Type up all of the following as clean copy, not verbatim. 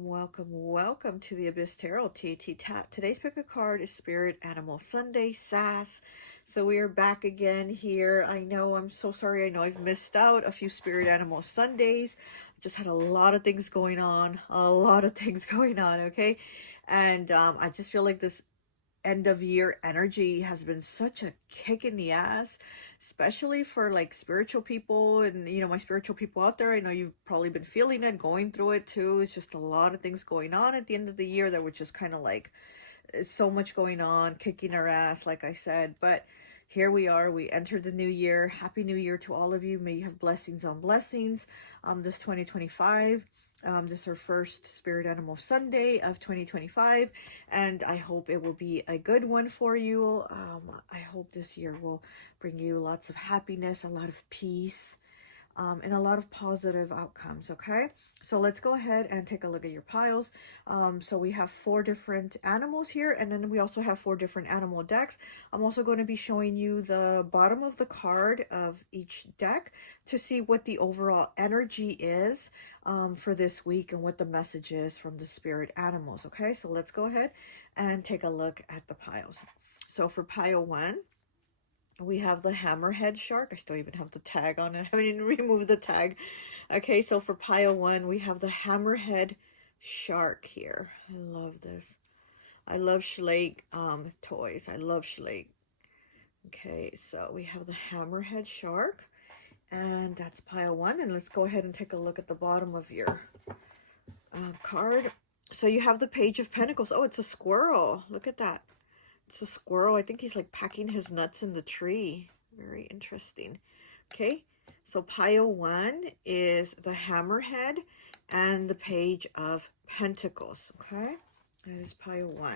welcome to the Abyss Tarot T.A.T. Today's pick a card is Spirit Animal Sunday S.A.S. So we are back again here. I know, I'm so sorry. I know I've missed out a few Spirit Animal Sundays. Just had a lot of things going on. Okay? And I just feel like this end of year energy has been such a kick in the ass, especially for like spiritual people and my spiritual people out there. I know you've probably been feeling it, going through it too. It's just a lot of things going on at the end of the year that were just kind of like so much going on, kicking our ass, like I said. But here we are, we entered the new year. Happy New Year to all of you. May you have blessings on blessings this 2025. This is our first Spirit Animal Sunday of 2025, and I hope it will be a good one for you. I hope this year will bring you lots of happiness, a lot of peace, and a lot of positive outcomes. Okay, so let's go ahead and take a look at your piles. So we have 4 different animals here, and then we also have 4 different animal decks. I'm also going to be showing you the bottom of the card of each deck to see what the overall energy is for this week and what the message is from the spirit animals. Okay, so let's go ahead and take a look at the piles. So for pile 1, we have the hammerhead shark. I still even have the tag on it. I haven't even removed the tag. Okay, so for pile 1, we have the hammerhead shark here. I love this. I love Schleich toys. I love Schleich. Okay, so we have the hammerhead shark, and that's pile 1. And let's go ahead and take a look at the bottom of your card. So you have the Page of Pentacles. Oh, it's a squirrel. Look at that. It's a squirrel. I think he's like packing his nuts in the tree. Very interesting. Okay, so pile 1 is the hammerhead and the Page of Pentacles. Okay, that is pile 1.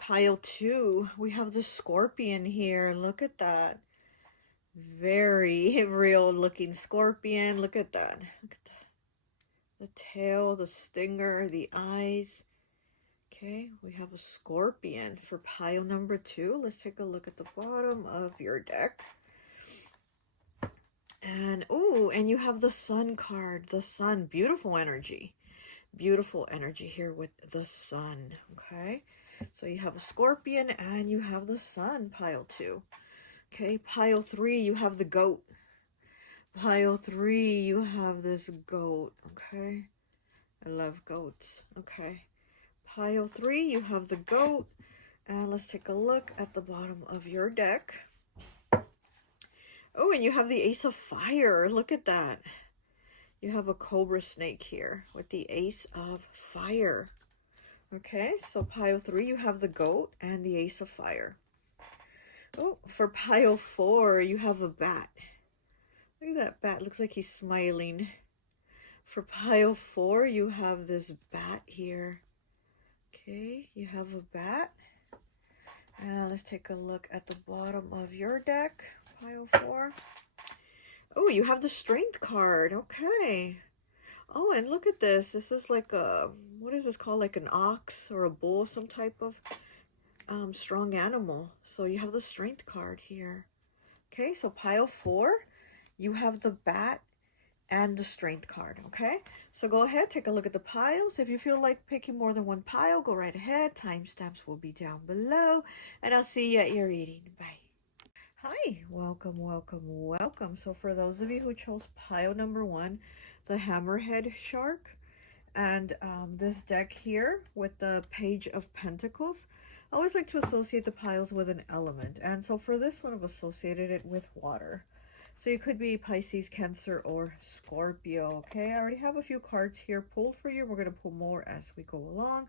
Pile 2, we have the scorpion here. Look at that. Very real looking scorpion. Look at that. Look at that. The tail, the stinger, the eyes. Okay, we have a scorpion for pile number 2. Let's take a look at the bottom of your deck. And, oh, and you have the sun card. The sun. Beautiful energy. Beautiful energy here with the sun. Okay, so you have a scorpion and you have the sun, pile 2. Okay, pile 3, you have the goat. Pile 3, you have this goat. Okay, I love goats. Okay, pile 3, you have the goat. And let's take a look at the bottom of your deck. Oh, and you have the Ace of Fire. Look at that. You have a cobra snake here with the Ace of Fire. Okay, so pile 3, you have the goat and the Ace of Fire. Oh, for pile 4, you have a bat. Look at that bat. Looks like he's smiling. For pile 4, you have this bat here. Okay, you have a bat. And let's take a look at the bottom of your deck, pile 4. Oh, you have the Strength card. Okay. Oh, and look at this. This is like a, what is this called? Like an ox or a bull, some type of strong animal. So you have the Strength card here. Okay, so pile 4, you have the bat and the Strength card. Okay, so go ahead, take a look at the piles. If you feel like picking more than one pile, go right ahead. Timestamps will be down below, and I'll see you at your reading. Bye. Hi, welcome. So for those of you who chose pile number 1, the hammerhead shark, and this deck here with the Page of Pentacles, I always like to associate the piles with an element. And so for this one, I've associated it with water. So you could be Pisces, Cancer, or Scorpio. Okay, I already have a few cards here pulled for you. We're going to pull more as we go along.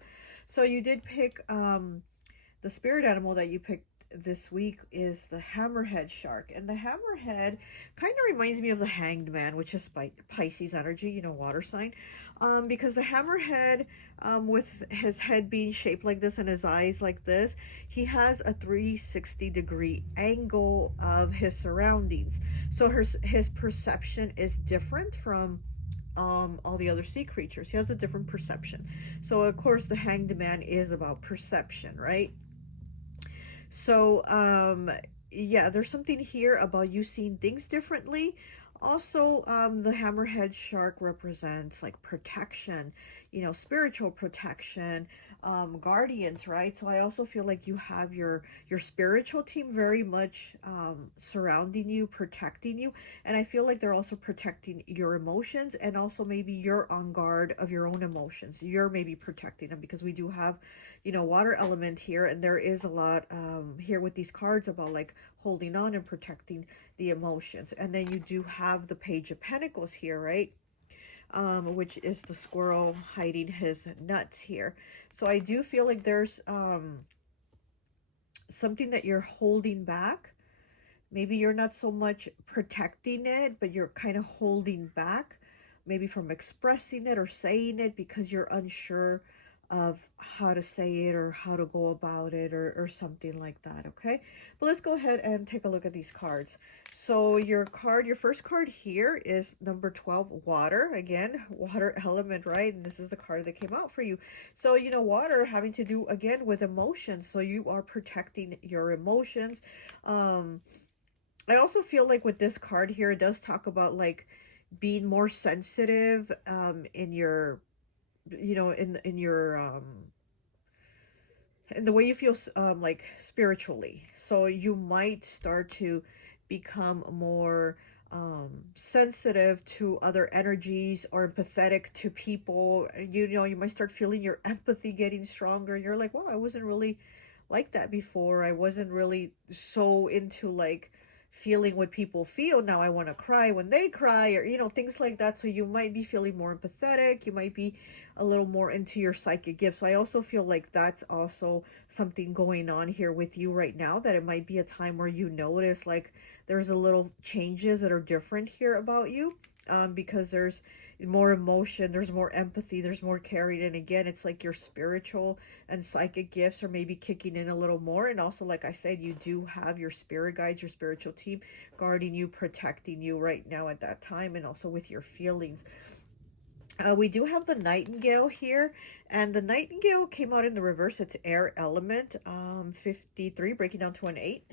So you did pick the spirit animal that you picked this week is the hammerhead shark, and the hammerhead kind of reminds me of the Hanged Man, which is Pisces energy, water sign, because the hammerhead, with his head being shaped like this and his eyes like this, he has a 360-degree angle of his surroundings, so his perception is different from all the other sea creatures. He has a different perception. So of course the Hanged Man is about perception, right? So yeah, there's something here about you seeing things differently. Also, the hammerhead shark represents like protection, you know, spiritual protection, guardians, right? So I also feel like you have your spiritual team very much surrounding you, protecting you, and I feel like they're also protecting your emotions, and also maybe you're on guard of your own emotions. You're maybe protecting them because we do have, you know, water element here, and there is a lot here with these cards about like holding on and protecting the emotions. And then you do have the Page of Pentacles here, right? Which is the squirrel hiding his nuts here. So I do feel like there's something that you're holding back. Maybe you're not so much protecting it, but you're kind of holding back, maybe from expressing it or saying it because you're unsure of how to say it or how to go about it, or something like that, okay? But let's go ahead and take a look at these cards. So your first card here is number 12, water. Again, water element, right? And this is the card that came out for you. So, you know, water having to do, again, with emotions. So you are protecting your emotions. I also feel like with this card here, it does talk about like being more sensitive in your, you know, in your in the way you feel like spiritually. So you might start to become more sensitive to other energies or empathetic to people. You know, you might start feeling your empathy getting stronger. You're like, wow, I wasn't really like that before. I wasn't really so into like feeling what people feel. Now I want to cry when they cry, or, you know, things like that. So you might be feeling more empathetic. You might be a little more into your psychic gifts. So I also feel like that's also something going on here with you right now, that it might be a time where you notice like there's a little changes that are different here about you, because there's more emotion, there's more empathy, there's more caring. And again, it's like your spiritual and psychic gifts are maybe kicking in a little more. And also, like I said, you do have your spirit guides, your spiritual team guarding you, protecting you right now at that time, and also with your feelings. We do have the Nightingale here, and the Nightingale came out in the reverse. It's air element, 53, breaking down to an 8.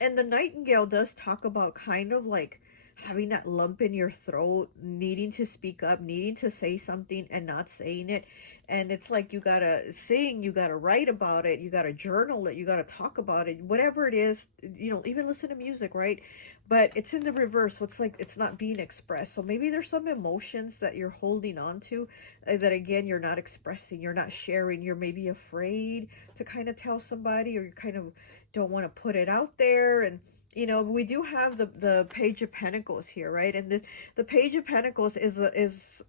And the Nightingale does talk about kind of like having that lump in your throat, needing to speak up, needing to say something and not saying it. And it's like you gotta sing, you gotta write about it, you gotta journal it, you gotta talk about it, whatever it is, you know, even listen to music, right? But it's in the reverse, so it's like it's not being expressed. So maybe there's some emotions that you're holding on to, that again you're not expressing, you're not sharing, you're maybe afraid to kind of tell somebody, or you kind of don't want to put it out there. And you know, we do have the Page of Pentacles here, right? And the Page of Pentacles is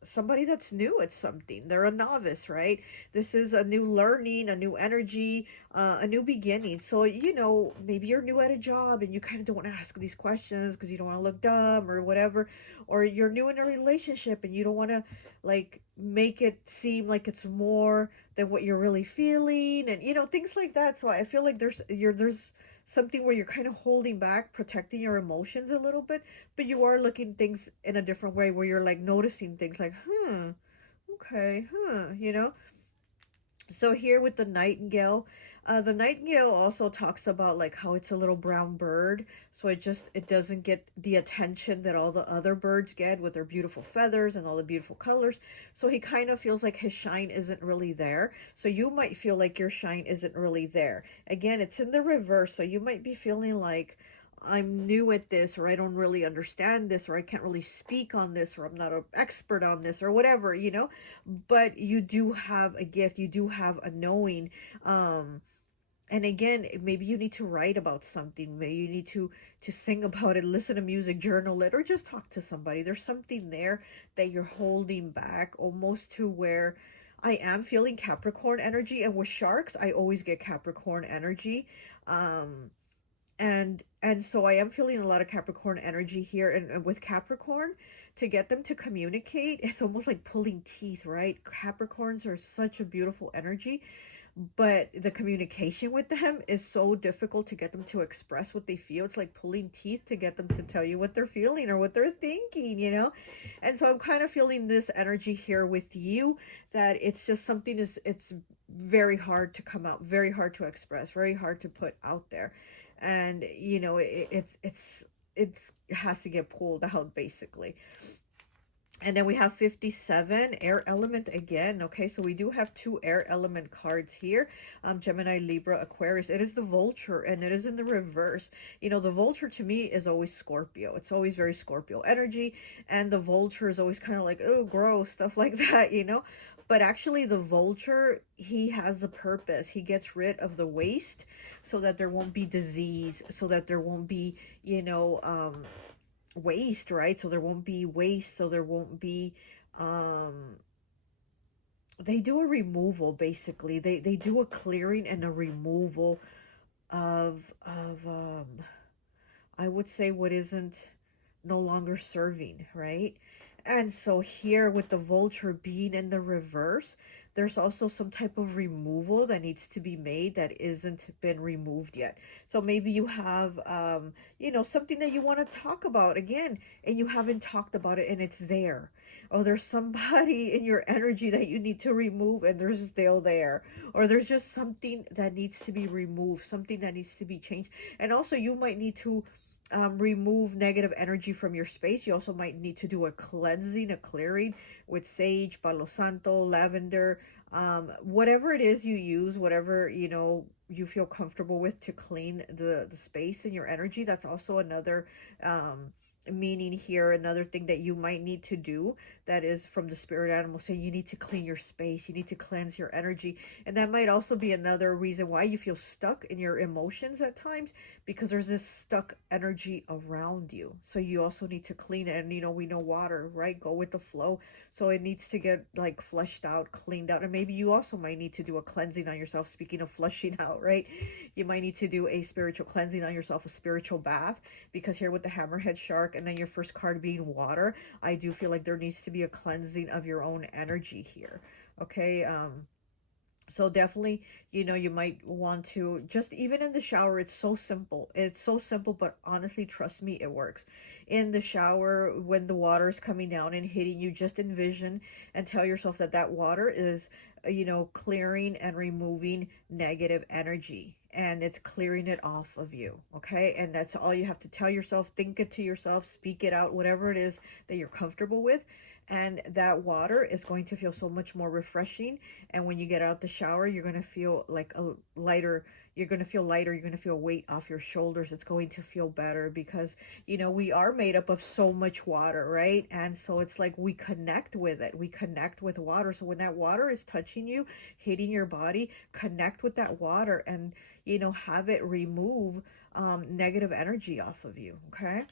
somebody that's new at something. They're a novice, right? This is a new learning, a new energy, a new beginning. So, you know, maybe you're new at a job and you kind of don't want to ask these questions because you don't want to look dumb or whatever. Or you're new in a relationship and you don't want to like make it seem like it's more than what you're really feeling, and you know, things like that. So I feel like there's something where you're kind of holding back, protecting your emotions a little bit, but you are looking things in a different way, where you're like noticing things like, okay, you know. So here with the Nightingale also talks about like how it's a little brown bird, so it doesn't get the attention that all the other birds get with their beautiful feathers and all the beautiful colors. So he kind of feels like his shine isn't really there. So you might feel like your shine isn't really there. Again, it's in the reverse, so you might be feeling like, I'm new at this, or I don't really understand this, or I can't really speak on this, or I'm not an expert on this, or whatever, you know. But you do have a gift, you do have a knowing. And again, maybe you need to write about something, maybe you need to sing about it, listen to music, journal it, or just talk to somebody. There's something there that you're holding back, almost to where I am feeling Capricorn energy. And with sharks, I always get Capricorn energy. And so I am feeling a lot of Capricorn energy here. And with Capricorn, to get them to communicate, it's almost like pulling teeth, right? Capricorns are such a beautiful energy, but the communication with them is so difficult to get them to express what they feel. It's like pulling teeth to get them to tell you what they're feeling or what they're thinking, you know. And so I'm kind of feeling this energy here with you, that it's just something it's very hard to come out, very hard to express, very hard to put out there. And you know, it's it has to get pulled out, basically. And then we have 57, air element again. Okay, so we do have 2 air element cards here. Gemini, Libra, Aquarius. It is the vulture, and it is in the reverse. You know, the vulture to me is always Scorpio. It's always very Scorpio energy. And the vulture is always kind of like, oh, gross, stuff like that, you know. But actually the vulture, he has a purpose. He gets rid of the waste so that there won't be disease, so that there won't be, you know, waste, right? So there won't be waste, so there won't be they do a removal, basically. They do a clearing and a removal of I would say what isn't no longer serving, right? And so here with the vulture being in the reverse, there's also some type of removal that needs to be made that isn't been removed yet. So maybe you have, you know, something that you want to talk about again, and you haven't talked about it, and it's there. Or there's somebody in your energy that you need to remove, and they're still there. Or there's just something that needs to be removed, something that needs to be changed. And also you might need to remove negative energy from your space. You also might need to do a cleansing, a clearing with sage, palo santo, lavender, whatever it is you use, whatever, you know, you feel comfortable with to clean the space and your energy. That's also another meaning here, another thing that you might need to do, that is from the spirit animal. So you need to clean your space, you need to cleanse your energy. And that might also be another reason why you feel stuck in your emotions at times, because there's this stuck energy around you. So you also need to clean it. And you know, we know water, right? Go with the flow. So it needs to get like flushed out, cleaned out. And maybe you also might need to do a cleansing on yourself. Speaking of flushing out, right? You might need to do a spiritual cleansing on yourself, a spiritual bath, because here with the hammerhead shark and then your first card being water, I do feel like there needs to be a cleansing of your own energy here. Okay, so definitely, you know, you might want to just, even in the shower, it's so simple. It's so simple, but honestly, trust me, it works. In the shower, when the water is coming down and hitting you, just envision and tell yourself that that water is, you know, clearing and removing negative energy. And it's clearing it off of you, okay? And that's all you have to tell yourself. Think it to yourself, speak it out, whatever it is that you're comfortable with. And that water is going to feel so much more refreshing. And when you get out the shower, you're going to feel like a lighter, you're going to feel lighter, you're going to feel weight off your shoulders. It's going to feel better because, you know, we are made up of so much water, right? And so it's like we connect with it. We connect with water. So when that water is touching you, hitting your body, connect with that water and, you know, have it remove negative energy off of you, okay?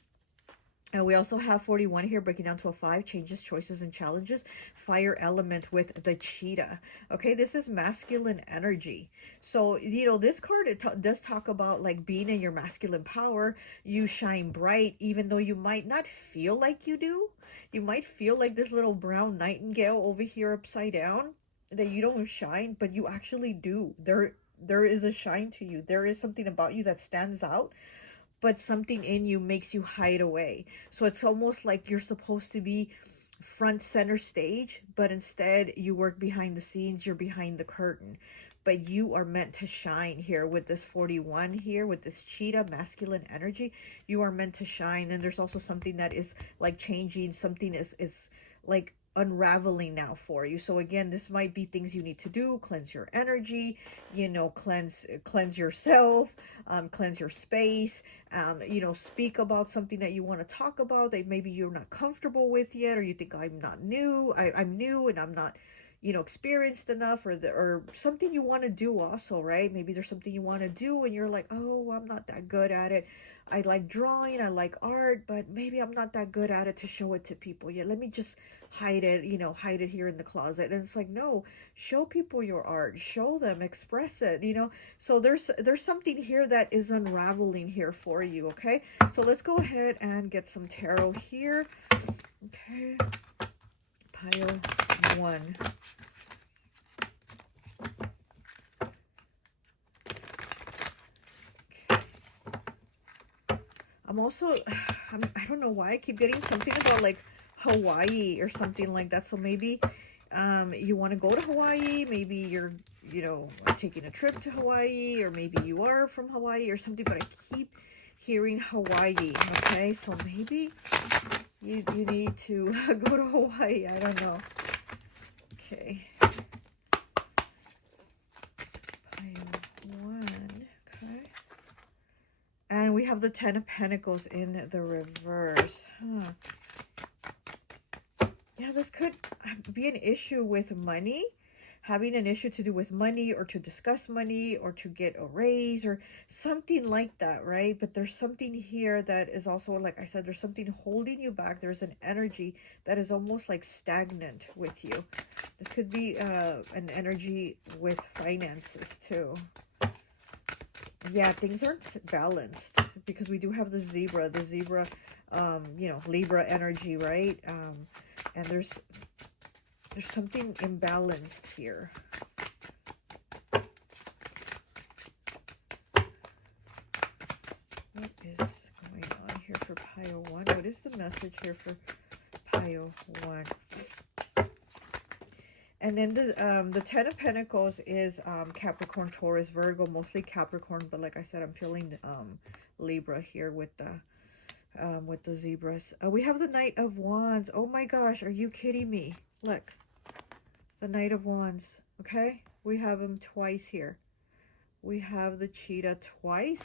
And we also have 41 here, breaking down to a 5, changes, choices, and challenges. Fire element with the cheetah. Okay, this is masculine energy. So, you know, this card, it does talk about like being in your masculine power. You shine bright, even though you might not feel like you do. You might feel like this little brown nightingale over here upside down, that you don't shine, but you actually do. There is a shine to you. There is something about you that stands out, but something in you makes you hide away. So it's almost like you're supposed to be front center stage, but instead you work behind the scenes, you're behind the curtain. But you are meant to shine here with this 41 here, with this cheetah, masculine energy. You are meant to shine. And there's also something that is like changing, something is like unraveling now for you. So again, this might be things you need to do: cleanse your energy, you know, cleanse yourself, cleanse your space, you know, speak about something that you want to talk about that maybe you're not comfortable with yet, or you think I'm new and I'm not, you know, experienced enough, or something you want to do also, right? Maybe there's something you want to do and you're like, oh, I'm not that good at it. I like drawing, I like art, but maybe I'm not that good at it to show it to people yet. Let me just hide it, you know, hide it here in the closet. And it's like, no, show people your art, show them, express it, you know. So there's something here that is unraveling here for you, okay? So let's go ahead and get some tarot here. Okay, pile 1. I'm also, I don't know why I keep getting something about like Hawaii or something like that. So maybe you want to go to Hawaii. Maybe you're, you know, taking a trip to Hawaii, or maybe you are from Hawaii or something. But I keep hearing Hawaii, okay? So maybe you need to go to Hawaii. I don't know. Okay. One. Okay. And we have the Ten of Pentacles in the reverse. Huh. Yeah, this could be an issue with money. Having an issue to do with money, or to discuss money, or to get a raise or something like that, right? But there's something here that is also, like I said, there's something holding you back. There's an energy that is almost like stagnant with you. This could be an energy with finances too. Yeah, things aren't balanced because we do have the zebra, you know, Libra energy, right? And there's something imbalanced here. What is going on here for Pile 1? What is the message here for Pile 1? And then the Ten of Pentacles is Capricorn, Taurus, Virgo, mostly Capricorn. But like I said, I'm feeling Libra here with the zebras. We have the Knight of Wands. Oh my gosh, are you kidding me? Look, the Knight of Wands. Okay, we have him twice here. We have the cheetah twice,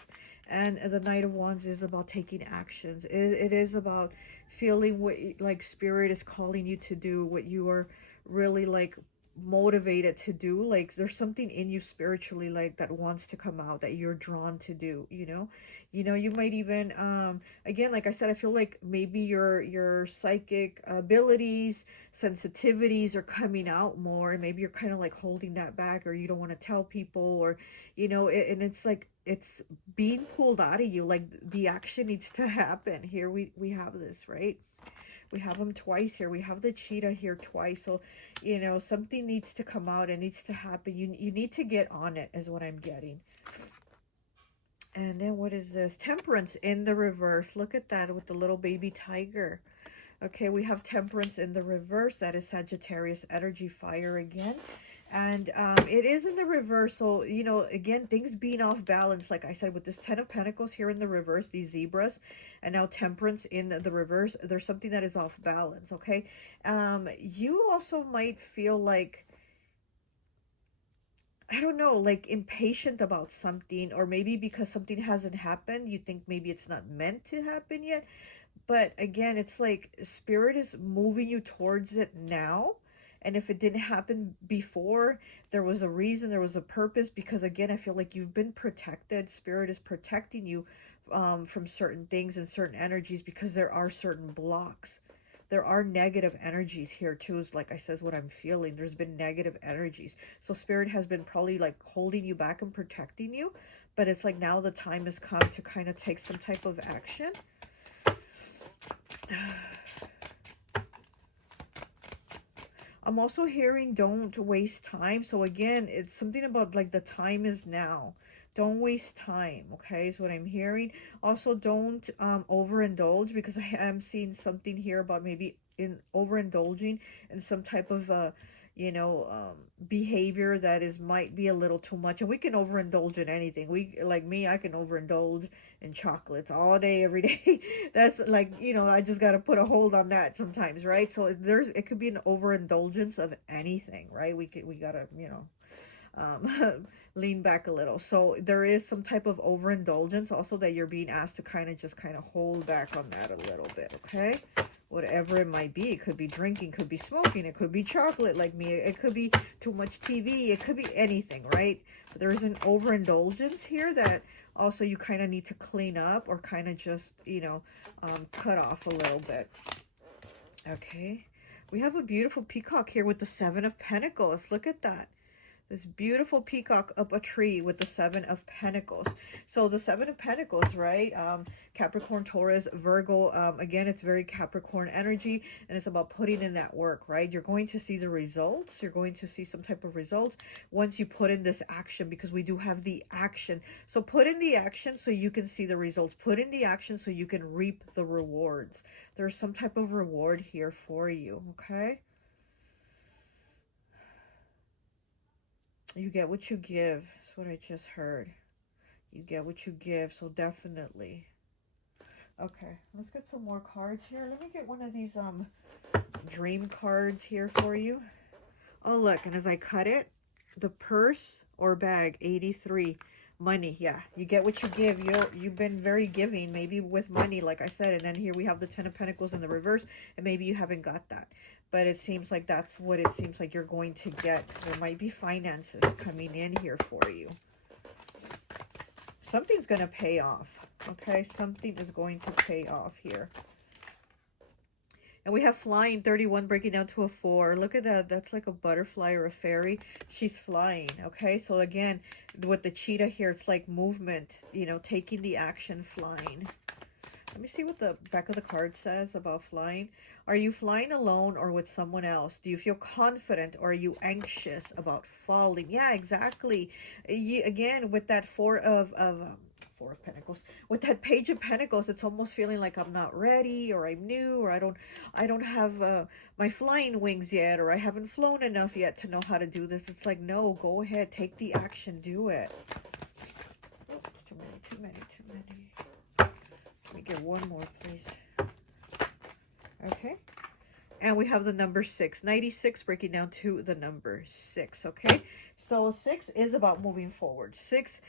and the Knight of Wands is about taking actions. It is about feeling what like Spirit is calling you to do, what you are really like motivated to do. Like there's something in you spiritually like that wants to come out, that you're drawn to do, you know. You might even again, like I said, I feel like maybe your psychic abilities, sensitivities are coming out more, and maybe you're kind of like holding that back, or you don't want to tell people, or you know, and it's like it's being pulled out of you. Like the action needs to happen. Here we have this, right? We have them twice here. We have the cheetah here twice. So, you know, something needs to come out. It needs to happen. You need to get on it is what I'm getting. And then what is this? Temperance in the reverse. Look at that with the little baby tiger. Okay, we have Temperance in the reverse. That is Sagittarius energy, fire again. And it is in the reverse. So, you know, again, things being off balance, like I said, with this Ten of Pentacles here in the reverse, these zebras, and now Temperance in the reverse, there's something that is off balance, okay? You also might feel like, I don't know, like impatient about something, or maybe because something hasn't happened, you think maybe it's not meant to happen yet. But again, it's like Spirit is moving you towards it now. And if it didn't happen before, there was a reason, there was a purpose. Because again, I feel like you've been protected. Spirit is protecting you from certain things and certain energies, because there are certain blocks. There are negative energies here too, is like I says what I'm feeling. There's been negative energies. So Spirit has been probably like holding you back and protecting you. But it's like now the time has come to kind of take some type of action. I'm also hearing don't waste time. So again, it's something about like the time is now. Don't waste time, okay, is what I'm hearing. Also, don't overindulge, because I am seeing something here about maybe overindulging in some type of you know, behavior that might be a little too much. And we can overindulge in anything. Like me, I can overindulge in chocolates all day, every day. That's like, you know, I just got to put a hold on that sometimes, right? So it could be an overindulgence of anything, right? We gotta, you know, lean back a little. So there is some type of overindulgence also that you're being asked to kind of hold back on that a little bit, okay? Whatever it might be. It could be drinking, could be smoking, it could be chocolate like me, it could be too much TV, it could be anything, right? But there's an overindulgence here that also you kind of need to clean up, or kind of just, you know, cut off a little bit. Okay, we have a beautiful peacock here with the Seven of Pentacles. Look at that. This beautiful peacock up a tree with the Seven of Pentacles. So the Seven of Pentacles, right? Capricorn, Taurus, Virgo. Again, it's very Capricorn energy, and it's about putting in that work, right? You're going to see the results. You're going to see some type of results once you put in this action, because we do have the action. So put in the action so you can see the results. Put in the action so you can reap the rewards. There's some type of reward here for you, okay? You get what you give. That's what I just heard. You get what you give. So definitely, Okay, let's get some more cards here. Let me get one of these dream cards here for you. Oh, look, and as I cut it, the purse or bag, 83. Money, yeah. You get what you give. You've been very giving, maybe with money, like I said. And then here we have the Ten of Pentacles in the reverse, and maybe you haven't got that. But it seems like that's what it seems like you're going to get. There might be finances coming in here for you. Something's going to pay off, okay? Something is going to pay off here. And we have flying, 31 breaking down to a 4. Look at that. That's like a butterfly or a fairy. She's flying, okay? So again, with the cheetah here, it's like movement, you know, taking the action, flying. Let me see what the back of the card says about flying. Are you flying alone or with someone else? Do you feel confident or are you anxious about falling? Yeah, exactly. Again, with that Four of Pentacles, with that Page of Pentacles, it's almost feeling like I'm not ready, or I'm new, or I don't have my flying wings yet, or I haven't flown enough yet to know how to do this. It's like, no, go ahead, take the action, do it. Oh, it's too many. Let me get one more, please. Okay. And we have the number 6, 96, breaking down to the number 6, okay? So 6 is about moving forward. Six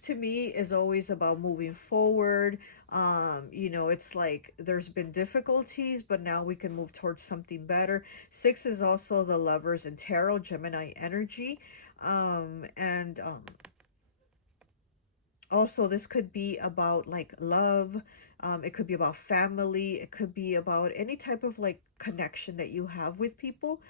to me is always about moving forward. You know, it's like there's been difficulties, but now we can move towards something better. 6 is also the Lovers in Tarot, Gemini energy. Also, this could be about like love. It could be about family. It could be about any type of like connection that you have with people.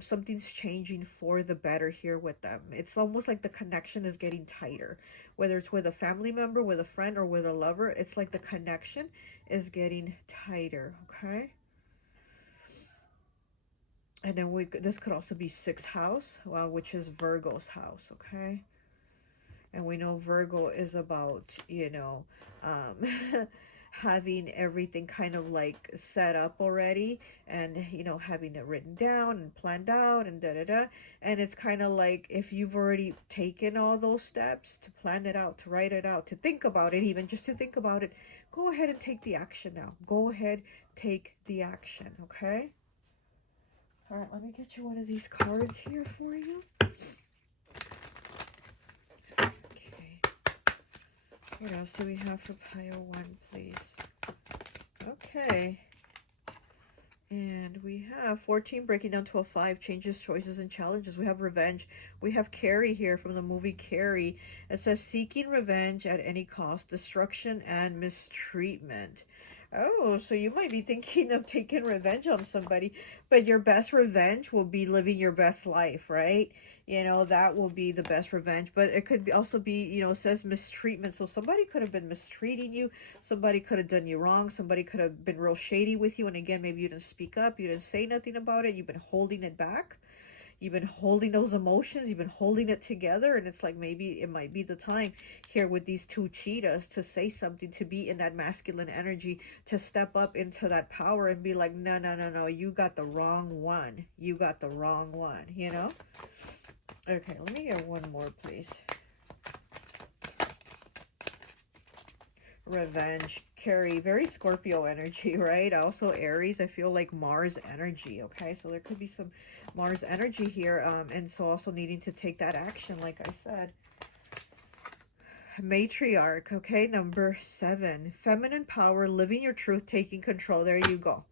Something's changing for the better here with them. It's almost like the connection is getting tighter, whether it's with a family member, with a friend, or with a lover. It's like the connection is getting tighter. Okay. And then this could also be 6th house, which is Virgo's house. Okay. And we know Virgo is about, you know, having everything kind of like set up already, and, you know, having it written down and planned out and da-da-da. And it's kind of like if you've already taken all those steps to plan it out, to write it out, to think about it, even just to think about it, go ahead and take the action now. Go ahead, take the action, okay? All right, let me get you one of these cards here for you. What else do we have for pile 1, please? Okay. And we have 14 breaking down to a 5, changes, choices, and challenges. We have revenge. We have Carrie here from the movie Carrie. It says seeking revenge at any cost, destruction, and mistreatment. Oh, so you might be thinking of taking revenge on somebody, but your best revenge will be living your best life, right? You know, that will be the best revenge. But it could also be, you know, it says mistreatment. So somebody could have been mistreating you. Somebody could have done you wrong. Somebody could have been real shady with you. And again, maybe you didn't speak up. You didn't say nothing about it. You've been holding it back. You've been holding those emotions. You've been holding it together. And it's like maybe it might be the time here with these 2 cheetahs to say something, to be in that masculine energy, to step up into that power and be like, no, no, no, no, you got the wrong one. You got the wrong one, you know? Okay, let me get one more, please. Revenge. Carrie, very Scorpio energy, right? Also Aries, I feel like Mars energy, okay? So there could be some Mars energy here, and so also needing to take that action, like I said. Matriarch, okay? Number 7. Feminine power, living your truth, taking control. There you go.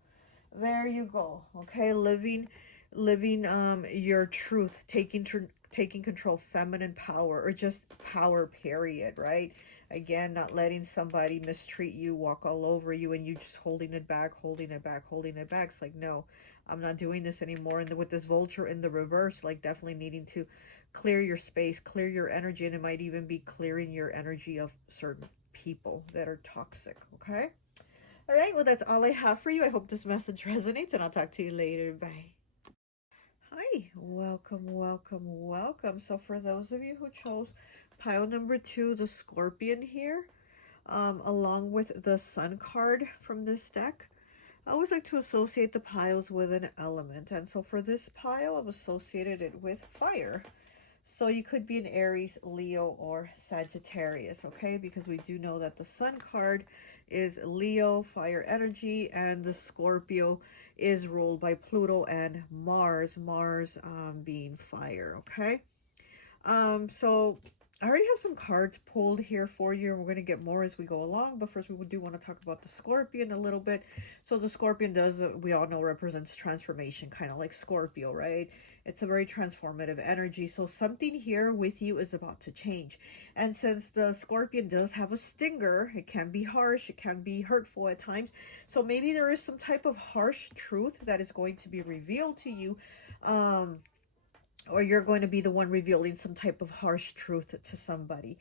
There you go, okay? Living your truth, taking control, feminine power, or just power, period, right? Again, not letting somebody mistreat you, walk all over you, and you just holding it back, holding it back, holding it back. It's like, no, I'm not doing this anymore. And with this vulture in the reverse, like definitely needing to clear your space, clear your energy, and it might even be clearing your energy of certain people that are toxic, okay? All right, well, that's all I have for you. I hope this message resonates, and I'll talk to you later. Bye. Hi, welcome, welcome, welcome. So for those of you who chose pile number 2, the Scorpion here, along with the Sun card from this deck, I always like to associate the piles with an element. And so for this pile, I've associated it with fire. So you could be an Aries, Leo, or Sagittarius, okay? Because we do know that the Sun card is Leo, fire energy, and the Scorpio is ruled by Pluto and Mars. Mars being fire, okay? So I already have some cards pulled here for you, and we're going to get more as we go along. But first, we do want to talk about the Scorpion a little bit. So the Scorpion does, we all know, represents transformation, kind of like Scorpio, right? It's a very transformative energy. So something here with you is about to change. And since the Scorpion does have a stinger, it can be harsh, it can be hurtful at times. So maybe there is some type of harsh truth that is going to be revealed to you. Or you're going to be the one revealing some type of harsh truth to somebody.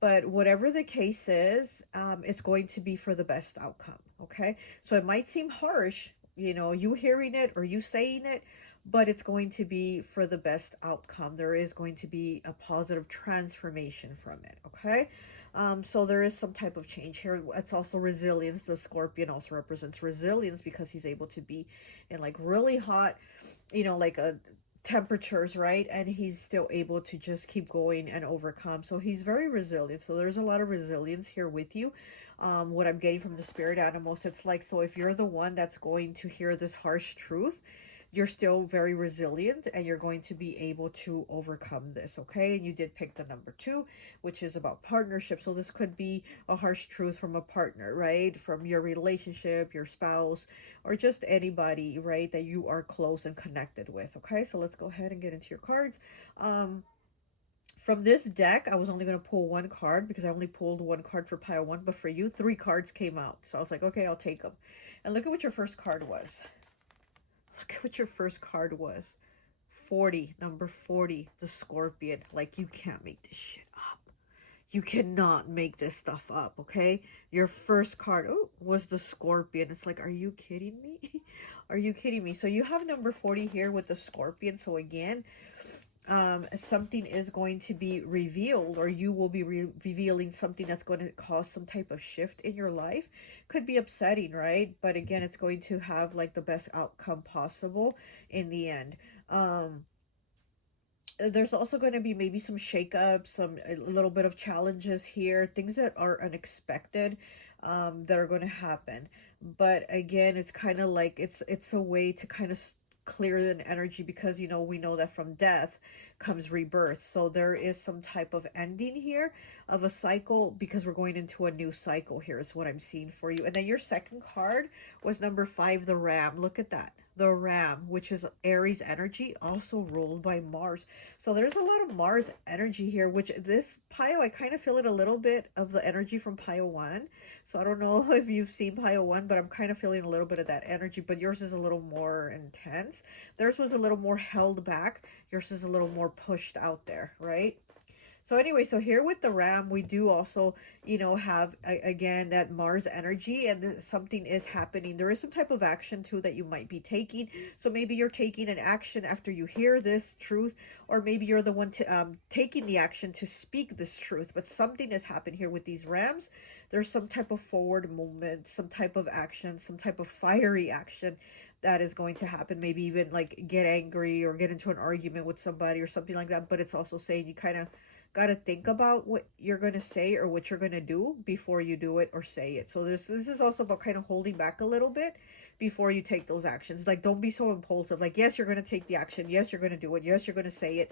But whatever the case is, it's going to be for the best outcome, okay? So it might seem harsh, you know, you hearing it or you saying it, but it's going to be for the best outcome. There is going to be a positive transformation from it, okay? So there is some type of change here. It's also resilience. The Scorpion also represents resilience because he's able to be in like really hot, you know, like a temperatures, right? And he's still able to just keep going and overcome. So he's very resilient. So there's a lot of resilience here with you. What I'm getting from the spirit animals, it's like, so if you're the one that's going to hear this harsh truth, you're still very resilient and you're going to be able to overcome this, okay? And you did pick the number 2, which is about partnership. So this could be a harsh truth from a partner, right? From your relationship, your spouse, or just anybody, right, that you are close and connected with, okay? So let's go ahead and get into your cards. From this deck, I was only going to pull 1 card because I only pulled 1 card for pile 1, but for you, 3 cards came out. So I was like, okay, I'll take them. And look at what your first card was. Look at what your first card was. 40, number 40, the Scorpion. Like, you can't make this shit up. You cannot make this stuff up, okay? Your first card, oh, was the Scorpion. It's like, are you kidding me? Are you kidding me? So you have number 40 here with the Scorpion. So again, something is going to be revealed, or you will be revealing something that's going to cause some type of shift in your life. Could be upsetting, right? But again, it's going to have like the best outcome possible in the end. There's also going to be maybe some shakeups, a little bit of challenges here, things that are unexpected, that are going to happen. But again, it's kind of like it's a way to kind of clear an energy, because, you know, we know that from death comes rebirth. So there is some type of ending here of a cycle, because we're going into a new cycle here is what I'm seeing for you. And then your second card was number 5, the Ram. Look at that. The Ram, which is Aries energy, also ruled by Mars. So there's a lot of Mars energy here, which this pile, I kind of feel it a little bit of the energy from pile 1. So I don't know if you've seen pile 1, but I'm kind of feeling a little bit of that energy, but yours is a little more intense. Theirs was a little more held back. Yours is a little more pushed out there, right? So anyway, so here with the Ram, we do also, you know, have, again, that Mars energy, and something is happening. There is some type of action, too, that you might be taking. So maybe you're taking an action after you hear this truth, or maybe you're the one to taking the action to speak this truth. But something has happened here with these Rams. There's some type of forward movement, some type of action, some type of fiery action that is going to happen. Maybe even like get angry or get into an argument with somebody or something like that. But it's also saying you kind of got to think about what you're going to say or what you're going to do before you do it or say it. So this is also about kind of holding back a little bit before you take those actions. Like, don't be so impulsive. Like, yes, you're going to take the action. Yes, you're going to do it. Yes, you're going to say it.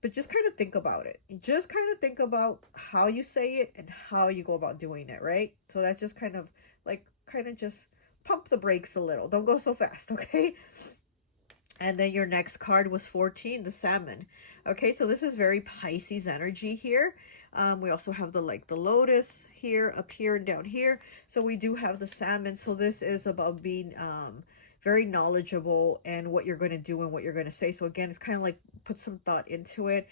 But just kind of think about it. Just kind of think about how you say it and how you go about doing it, right? So that's just kind of like, kind of just pump the brakes a little. Don't go so fast, okay? And then your next card was 14, the Salmon. Okay, so this is very Pisces energy here. We also have the Lotus here, up here and down here. So we do have the Salmon. So this is about being very knowledgeable and what you're going to do and what you're going to say. So again, it's kind of like put some thought into it.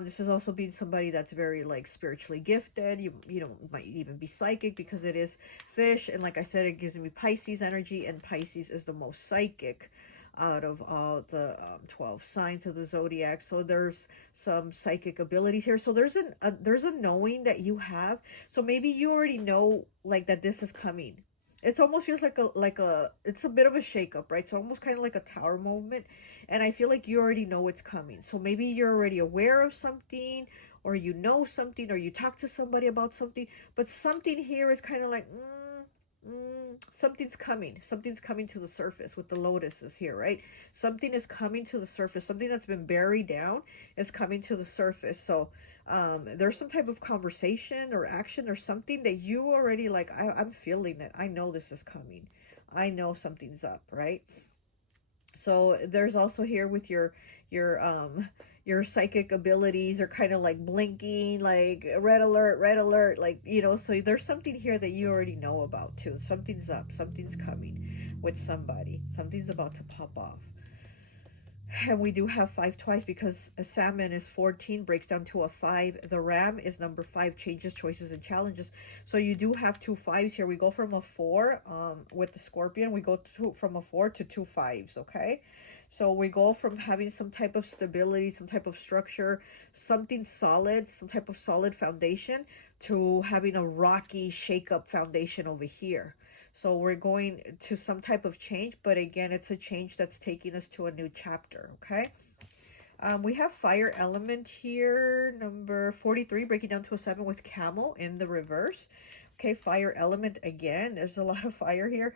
This is also being somebody that's very like spiritually gifted. You know, might even be psychic because it is fish. And like I said, it gives me Pisces energy, and Pisces is the most psychic out of all the 12 signs of the zodiac. So there's some psychic abilities here. So there's a knowing that you have. So maybe you already know like that this is coming. It almost feels it's a bit of a shakeup, right? So almost kind of like a tower movement. And I feel like you already know it's coming. So maybe you're already aware of something, or you know something, or you talk to somebody about something, but something here is kind of like, something's coming. Something's coming to the surface with the lotuses here, right? Something is coming to the surface. Something that's been buried down is coming to the surface. So there's some type of conversation or action or something that you already like, I'm feeling it. I know this is coming. I know something's up, right? So there's also here with your psychic abilities are kind of like blinking, like red alert, like, you know, so there's something here that you already know about too. Something's up, something's coming with somebody, something's about to pop off. And we do have 5 twice because a salmon is 14, breaks down to a 5. The ram is number 5, changes, choices, and challenges. So you do have 2 5s here. We go from a 4 with the scorpion. We go from a 4 to 2 5s, okay? So we go from having some type of stability, some type of structure, something solid, some type of solid foundation, to having a rocky, shake-up foundation over here. So we're going to some type of change, but again, it's a change that's taking us to a new chapter, okay? We have fire element here, number 43, breaking down to a 7 with camel in the reverse. Okay, fire element again. There's a lot of fire here.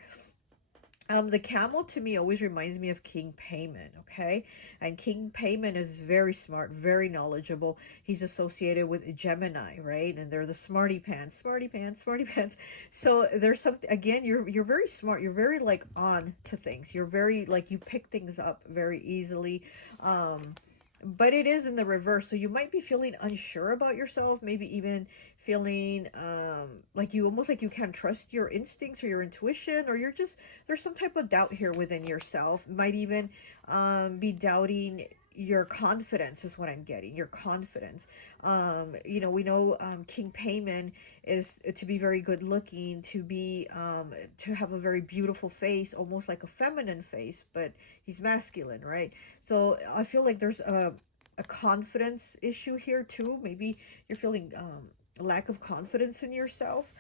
The camel to me always reminds me of King Payment, okay? And King Payment is very smart, very knowledgeable. He's associated with Gemini, right? And they're the smarty pants, smarty pants, smarty pants. So there's something, again, you're very smart. You're very like on to things. You're very like, you pick things up very easily. But it is in the reverse, so you might be feeling unsure about yourself, maybe even feeling like you almost like you can't trust your instincts or your intuition, or you're just, there's some type of doubt here within yourself. Might even be doubting your confidence is what I'm getting, your confidence. You know, we know King Payman is to be very good looking, to be to have a very beautiful face, almost like a feminine face, but he's masculine, right? So I feel like there's a confidence issue here too. Maybe you're feeling a lack of confidence in yourself.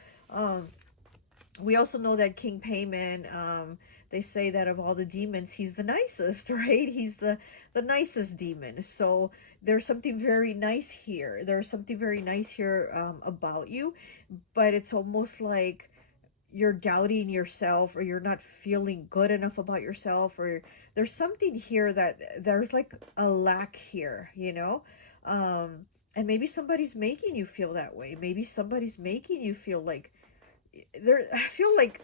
We also know that King Payman, they say that of all the demons, he's the nicest, right? He's the nicest demon. So there's something very nice here. There's something very nice here about you, but it's almost like you're doubting yourself, or you're not feeling good enough about yourself, or there's something here that there's like a lack here, you know? And maybe somebody's making you feel that way. Maybe somebody's making you feel like, I feel like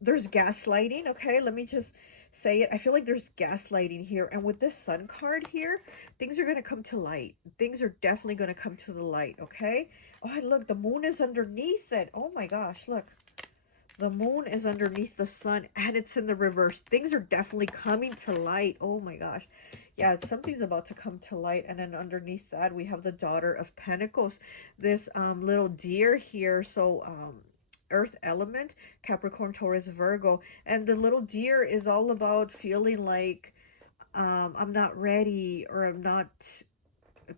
there's gaslighting, okay? Let me just say it. I feel like there's gaslighting here. And with this sun card here, things are going to come to light. Things are definitely going to come to the light, okay? Oh, and look, the moon is underneath it. Oh my gosh, look. The moon is underneath the sun, and it's in the reverse. Things are definitely coming to light. Oh my gosh. Yeah, something's about to come to light. And then underneath that, we have the Daughter of Pentacles. This little deer here. So, earth element, Capricorn, Taurus, Virgo, and the little deer is all about feeling like I'm not ready, or I'm not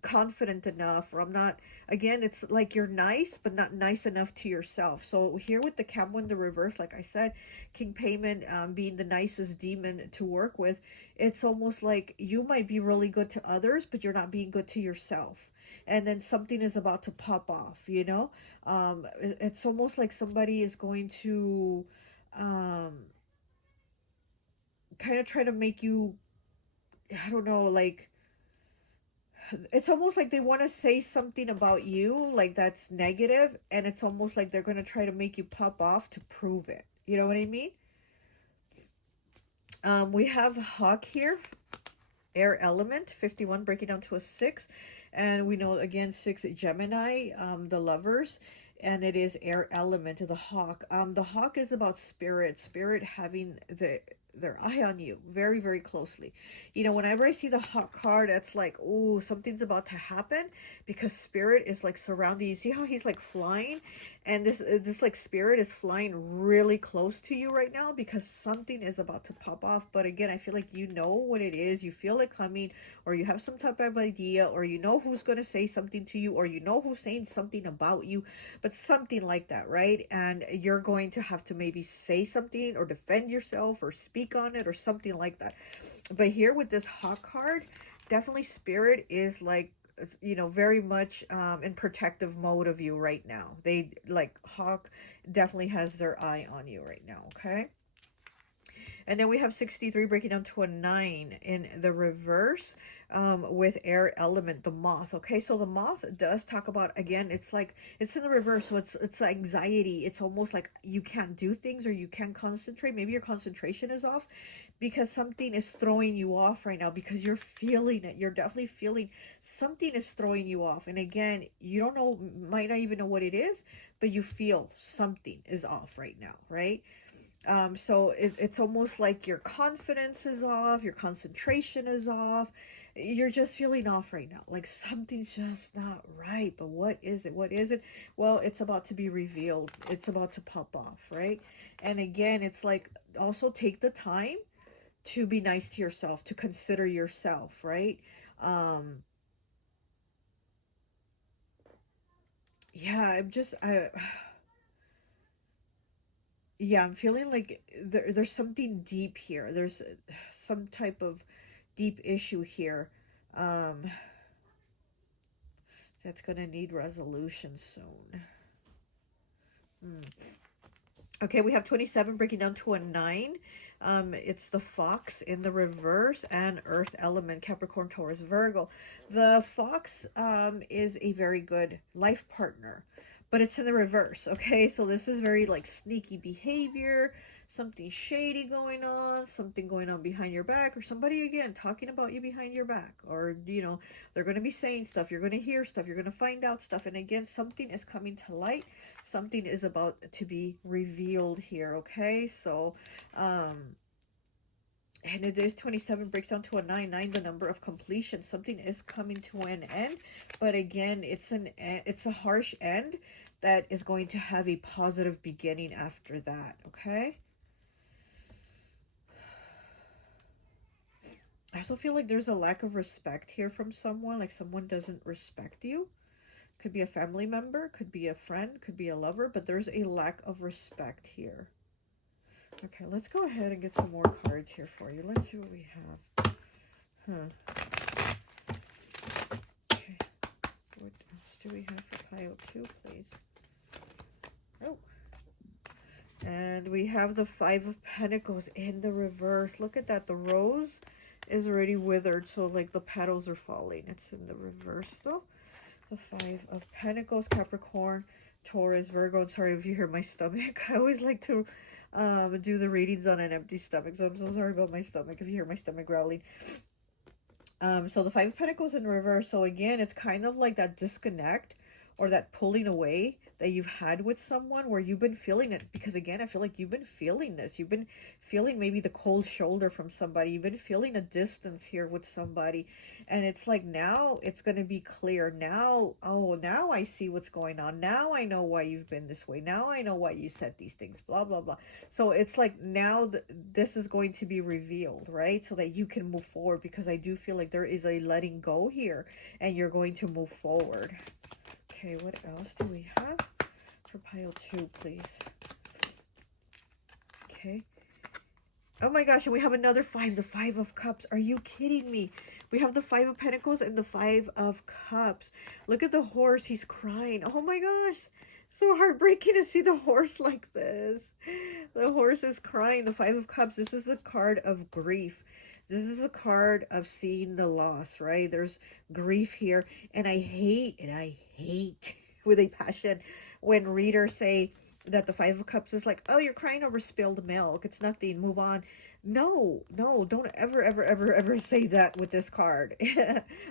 confident enough, or I'm not, again, it's like you're nice but not nice enough to yourself. So here with the camel in the reverse, like I said, King Payment being the nicest demon to work with, it's almost like you might be really good to others, but you're not being good to yourself. And then something is about to pop off, you know? It's almost like somebody is going to kind of try to make you, I don't know, like, it's almost like they want to say something about you, like that's negative, and it's almost like they're going to try to make you pop off to prove it. You know what I mean? We have Hawk here, air element, 51, breaking down to a 6. And we know, again, 6 Gemini, the lovers, and it is air element, the hawk. The hawk is about spirit having their eye on you very, very closely. You know, whenever I see the hot card, that's like, oh, something's about to happen, because spirit is like surrounding you. See how he's like flying, and this like spirit is flying really close to you right now, because something is about to pop off. But again, I feel like you know what it is, you feel it coming, or you have some type of idea, or you know who's going to say something to you, or you know who's saying something about you, but something like that, right? And you're going to have to maybe say something or defend yourself or speak on it or something like that. But here with this hawk card, definitely spirit is like, you know, very much in protective mode of you right now. They like, hawk definitely has their eye on you right now. Okay. And then we have 63 breaking down to a 9 in the reverse, with air element, the moth. Okay, so the moth does talk about, again, it's like, it's in the reverse, so it's anxiety. It's almost like you can't do things, or you can't concentrate. Maybe your concentration is off because something is throwing you off right now, because you're feeling it. You're definitely feeling something is throwing you off. And again, you don't know, might not even know what it is, but you feel something is off right now, right? So it's almost like your confidence is off, your concentration is off, you're just feeling off right now, like something's just not right. But what is it? What is it? Well, it's about to be revealed, it's about to pop off, right? And again, it's like, also take the time to be nice to yourself, to consider yourself, right? Yeah, yeah, I'm feeling like there's something deep here. There's some type of deep issue here, um, that's going to need resolution soon. Okay, we have 27 breaking down to a 9. It's the fox in the reverse, and earth element, Capricorn, Taurus, Virgo. The fox is a very good life partner, but it's in the reverse. Okay, so this is very like sneaky behavior, something shady going on, something going on behind your back, or somebody again talking about you behind your back, or you know, they're going to be saying stuff, you're going to hear stuff, you're going to find out stuff, and again, something is coming to light, something is about to be revealed here. Okay, so and it is 27 breaks down to a 9. 9, the number of completion. Something is coming to an end, but again, it's a harsh end that is going to have a positive beginning after that. Okay, I also feel like there's a lack of respect here from someone, like someone doesn't respect you. Could be a family member, could be a friend, could be a lover, but there's a lack of respect here. Okay, let's go ahead and get some more cards here for you. Let's see what we have. Okay, what else do we have for pile 2, please? Oh, and we have the 5 of Pentacles in the reverse. Look at that. The rose is already withered, so like the petals are falling. It's in the reverse though. The 5 of Pentacles, Capricorn, Taurus, Virgo. Sorry if you hear my stomach. I always like to do the readings on an empty stomach, so I'm so sorry about my stomach if you hear my stomach growling. So the 5 of Pentacles in reverse. So again, it's kind of like that disconnect or that pulling away that you've had with someone, where you've been feeling it. Because again, I feel like you've been feeling this. You've been feeling maybe the cold shoulder from somebody. You've been feeling a distance here with somebody. And it's like, now it's going to be clear. Now, oh, now I see what's going on. Now I know why you've been this way. Now I know why you said these things, blah, blah, blah. So it's like, now this is going to be revealed, right? So that you can move forward, because I do feel like there is a letting go here, and you're going to move forward. Okay, what else do we have for pile 2, please? Okay. Oh my gosh, and we have another 5, the 5 of Cups. Are you kidding me? We have the 5 of Pentacles and the 5 of Cups. Look at the horse. He's crying. Oh my gosh. So heartbreaking to see the horse like this. The horse is crying. The 5 of Cups. This is the card of grief. This is the card of seeing the loss, right? There's grief here. And I hate with a passion when readers say that the 5 of Cups is like, oh, you're crying over spilled milk. It's nothing. Move on. No, don't ever say that with this card.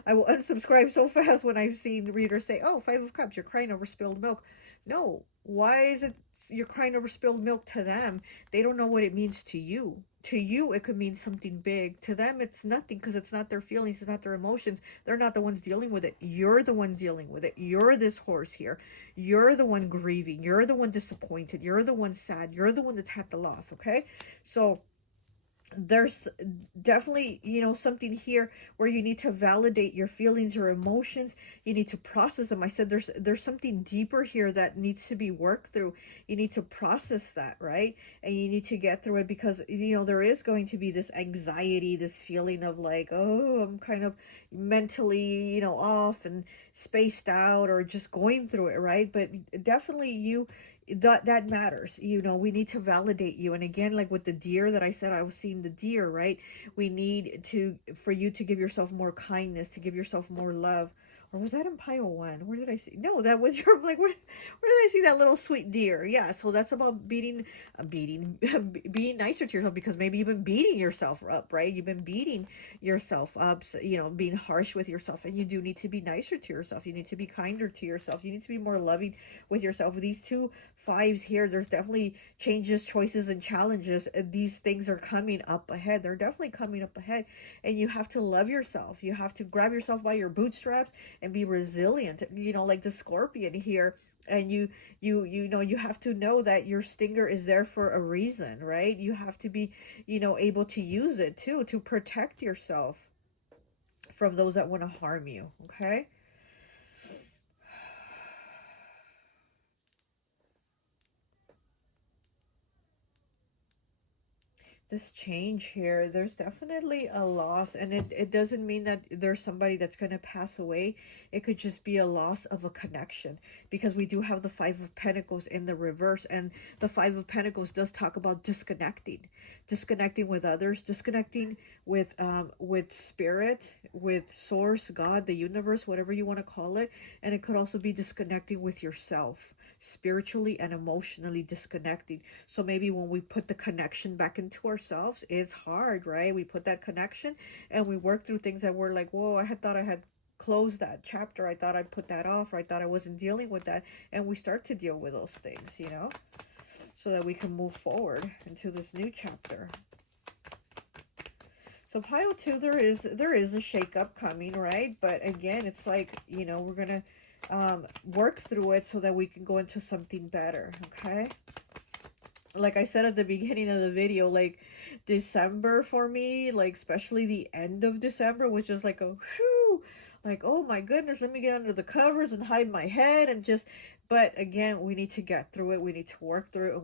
I will unsubscribe so fast when I've seen readers say, oh, 5 of Cups, you're crying over spilled milk. No, why is it you're crying over spilled milk to them? They don't know what it means to you. to you, it could mean something big. To them, it's nothing because it's not their feelings, it's not their emotions. They're not the ones dealing with it. You're the one dealing with it. You're this horse here. You're the one grieving. You're the one disappointed. You're the one sad. You're the one that's had the loss, okay? So there's definitely, you know, something here where you need to validate your feelings, your emotions. You need to process them. I said there's something deeper here that needs to be worked through. You need to process that, right? And you need to get through it because, you know, there is going to be this anxiety, this feeling of like, oh, I'm kind of mentally, you know, off and spaced out, or just going through it, right? But definitely that matters. You know, we need to validate you. And again, like with the deer that I said, I was seeing the deer, right? We need to, for you to give yourself more kindness, to give yourself more love. Or was that in pile one? Where did I see? No, that was your, like, where did I see that little sweet deer? Yeah, so that's about being nicer to yourself, because maybe you've been beating yourself up, right? You've been beating yourself up, so, you know, being harsh with yourself, and you do need to be nicer to yourself. You need to be kinder to yourself. You need to be more loving with yourself. With these two fives here, there's definitely changes, choices, and challenges. These things are coming up ahead. They're definitely coming up ahead, and you have to love yourself. You have to grab yourself by your bootstraps and be resilient, you know, like the scorpion here. And you know, you have to know that your stinger is there for a reason, right? You have to be, you know, able to use it too, to protect yourself from those that want to harm you, okay? This change here, there's definitely a loss, and it doesn't mean that there's somebody that's going to pass away. It could just be a loss of a connection, because we do have the Five of Pentacles in the reverse, and the Five of Pentacles does talk about disconnecting with others, disconnecting with spirit, with source, God, the universe, whatever you want to call it. And it could also be disconnecting with yourself, spiritually and emotionally disconnecting. So maybe when we put the connection back into ourselves, it's hard, right? We put that connection and we work through things that we're like, whoa, I had thought I had closed that chapter. I thought I put that off, or I thought I wasn't dealing with that. And we start to deal with those things, you know, so that we can move forward into this new chapter. So pile two, there is a shakeup coming, right? But again, it's like, you know, we're gonna work through it so that we can go into something better, okay? Like I said at the beginning of the video, like December for me, like especially the end of December, which is like a whew, like, oh my goodness, let me get under the covers and hide my head and just, but again, we need to get through it. We need to work through it, and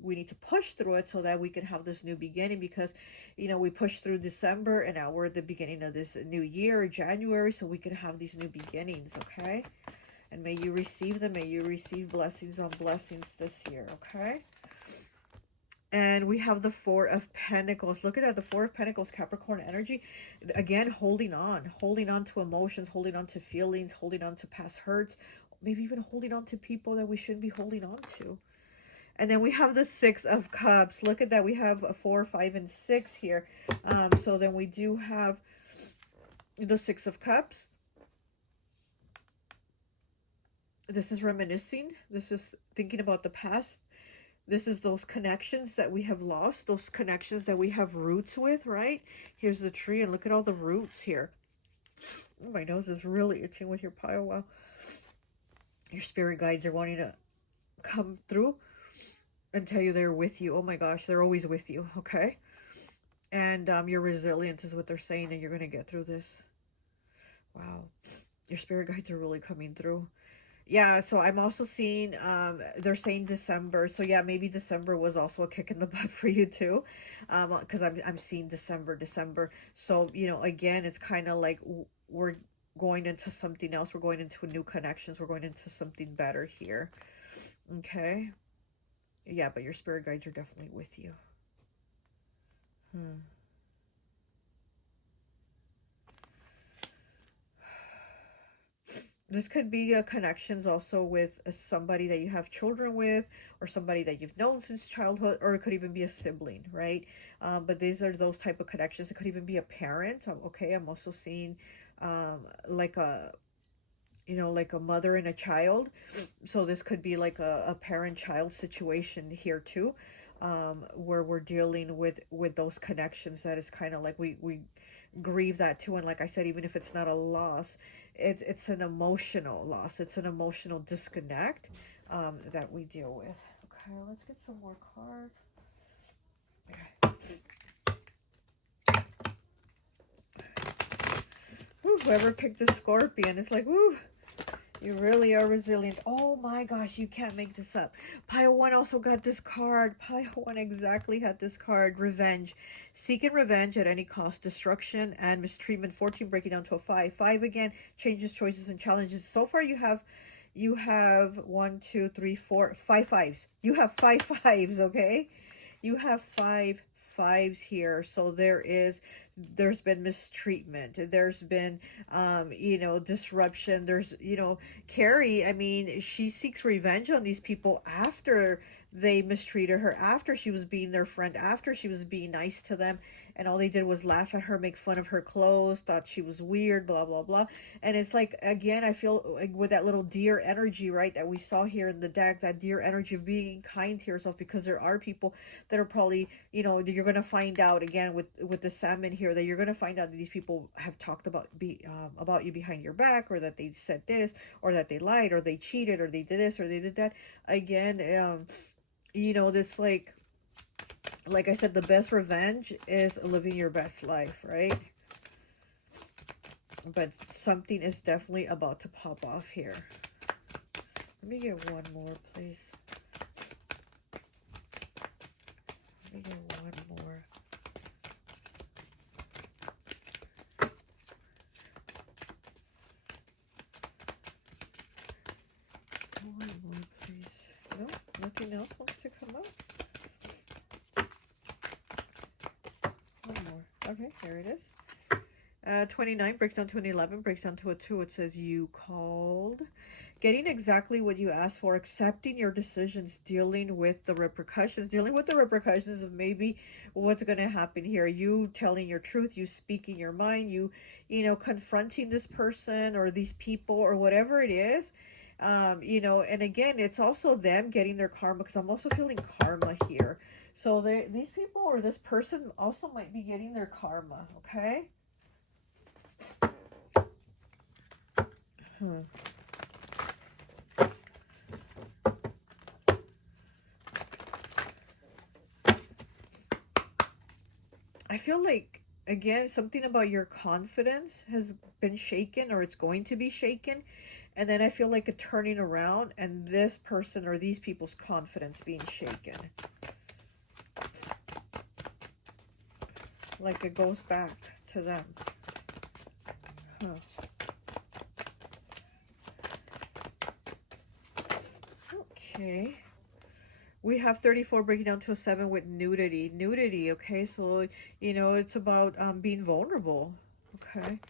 we need to push through it so that we can have this new beginning, because, you know, we pushed through December and now we're at the beginning of this new year, January, so we can have these new beginnings, okay? And may you receive them. May you receive blessings on blessings this year, okay? And we have the Four of Pentacles. Look at that, the Four of Pentacles, Capricorn energy. Again, holding on to emotions, holding on to feelings, holding on to past hurts, maybe even holding on to people that we shouldn't be holding on to. And then we have the Six of Cups. Look at that. We have a 4, 5, and 6 here. So then we do have the Six of Cups. This is reminiscing. This is thinking about the past. This is those connections that we have lost, those connections that we have roots with, right? Here's the tree, and look at all the roots here. Oh, my nose is really itching with your pile. Wow. Your spirit guides are wanting to come through and tell you they're with you. Oh my gosh, they're always with you, okay? And you're resilient is what they're saying, and you're going to get through this. Wow. Your spirit guides are really coming through. Yeah, so I'm also seeing, they're saying December. So yeah, maybe December was also a kick in the butt for you too. Because I'm seeing December. So, you know, again, it's kind of like we're going into something else. We're going into new connections. We're going into something better here. Okay. Yeah, but your spirit guides are definitely with you. This could be connections also with somebody that you have children with, or somebody that you've known since childhood, or it could even be a sibling, right? But these are those type of connections. It could even be a parent. Okay, I'm also seeing like a, you know, like a mother and a child. So this could be like a parent-child situation here too. where we're dealing with those connections. That is kind of like we grieve that too. And like I said, even if it's not a loss, it's an emotional loss. It's an emotional disconnect that we deal with. Okay, let's get some more cards. Okay. Whew, whoever picked the Scorpion, it's like, woo, you really are resilient. Oh my gosh, you can't make this up. Pile 1 also got this card. Pile 1 exactly had this card. Revenge. Seeking revenge at any cost. Destruction and mistreatment. 14 breaking down to a 5. 5 again. Changes, choices, and challenges. So far you have 1, 2, 3, 4, 5 fives. You have 5 fives, okay? You have 5 fives here. So there's been mistreatment, there's been you know, disruption, there's, you know, Carrie, I mean, she seeks revenge on these people after they mistreated her, after she was being their friend, after she was being nice to them, and all they did was laugh at her, make fun of her clothes, thought she was weird, blah blah blah. And it's like, again, I feel like with that little deer energy, right, that we saw here in the deck, that deer energy of being kind to yourself, because there are people that are probably, you know, you're going to find out again with the salmon here, that you're going to find out that these people have talked about you behind your back, or that they said this, or that they lied, or they cheated, or they did this, or they did that. Again, you know, this like I said, the best revenge is living your best life, right? But something is definitely about to pop off here. Let me get one more, please. Let me get one more. One more, please. No, nothing else wants to come up. One more. Okay, here it is. 29 breaks down to an 11, breaks down to a 2. It says, you called. Getting exactly what you asked for, accepting your decisions, dealing with the repercussions of maybe what's going to happen here. You telling your truth, you speaking your mind, you know, confronting this person or these people or whatever it is. You know, and again, it's also them getting their karma, because I'm also feeling karma here. So these people or this person also might be getting their karma, okay? I feel like, again, something about your confidence has been shaken, or it's going to be shaken. And then I feel like a turning around, and this person or these people's confidence being shaken. Like it goes back to them. Okay. We have 34 breaking down to a 7 with nudity. Nudity, okay? So, you know, it's about being vulnerable, okay?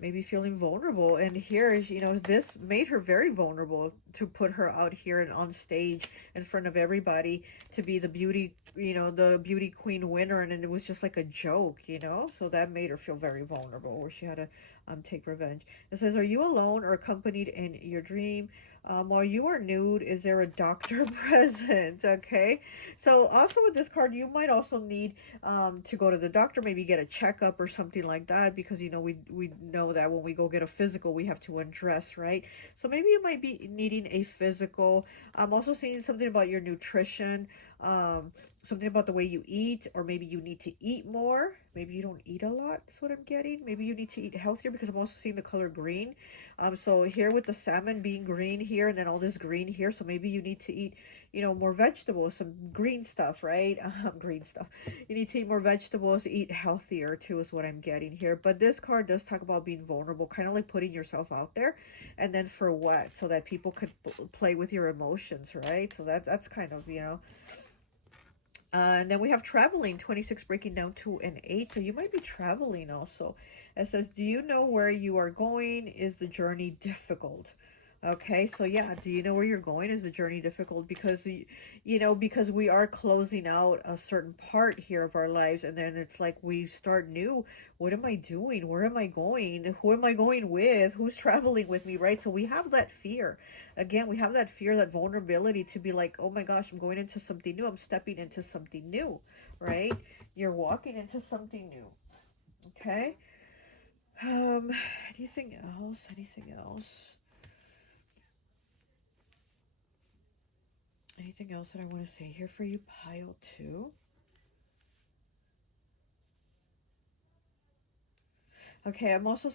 Maybe feeling vulnerable. And here, you know, this made her very vulnerable, to put her out here and on stage in front of everybody to be the beauty, you know, the beauty queen winner. And it was just like a joke, you know? So that made her feel very vulnerable, where she had to take revenge. It says, are you alone or accompanied in your dream? While you are nude, is there a doctor present? Okay. So also with this card, you might also need to go to the doctor, maybe get a checkup or something like that, because, you know, we know that when we go get a physical, we have to undress, right? So maybe you might be needing a physical. I'm also seeing something about your nutrition, something about the way you eat, or maybe you need to eat more. Maybe you don't eat a lot, is what I'm getting. Maybe you need to eat healthier, because I'm also seeing the color green. So here with the salmon being green here, and then all this green here, so maybe you need to eat, you know, more vegetables, some green stuff, right? Green stuff. You need to eat more vegetables, eat healthier too, is what I'm getting here. But this card does talk about being vulnerable, kind of like putting yourself out there. And then for what? So that people could play with your emotions, right? So that's kind of, you know. And then we have traveling, 26 breaking down to an 8. So you might be traveling also. It says, do you know where you are going? Is the journey difficult? Okay, so yeah, do you know where you're going? Is the journey difficult? Because because we are closing out a certain part here of our lives, and then it's like we start new. What am I doing? Where am I going? Who am I going with? Who's traveling with me, right? So we have that fear. Again, we have that fear, that vulnerability to be like, oh my gosh, I'm going into something new. I'm stepping into something new, right? You're walking into something new. Okay. Um, anything else? Anything else? Anything else that I want to say here for you, pile two? Okay, I'm also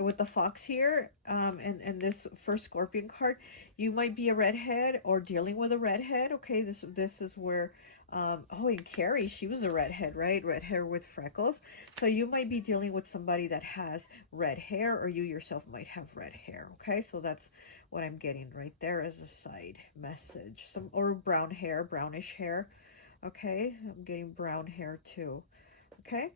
with the fox here, and this first scorpion card. You might be a redhead or dealing with a redhead. Okay, this is where, oh, and Carrie, she was a redhead, right? Red hair with freckles. So you might be dealing with somebody that has red hair, or you yourself might have red hair. Okay, so that's what I'm getting right there as a side message. Some or brown hair, brownish hair. Okay, I'm getting brown hair too. Okay.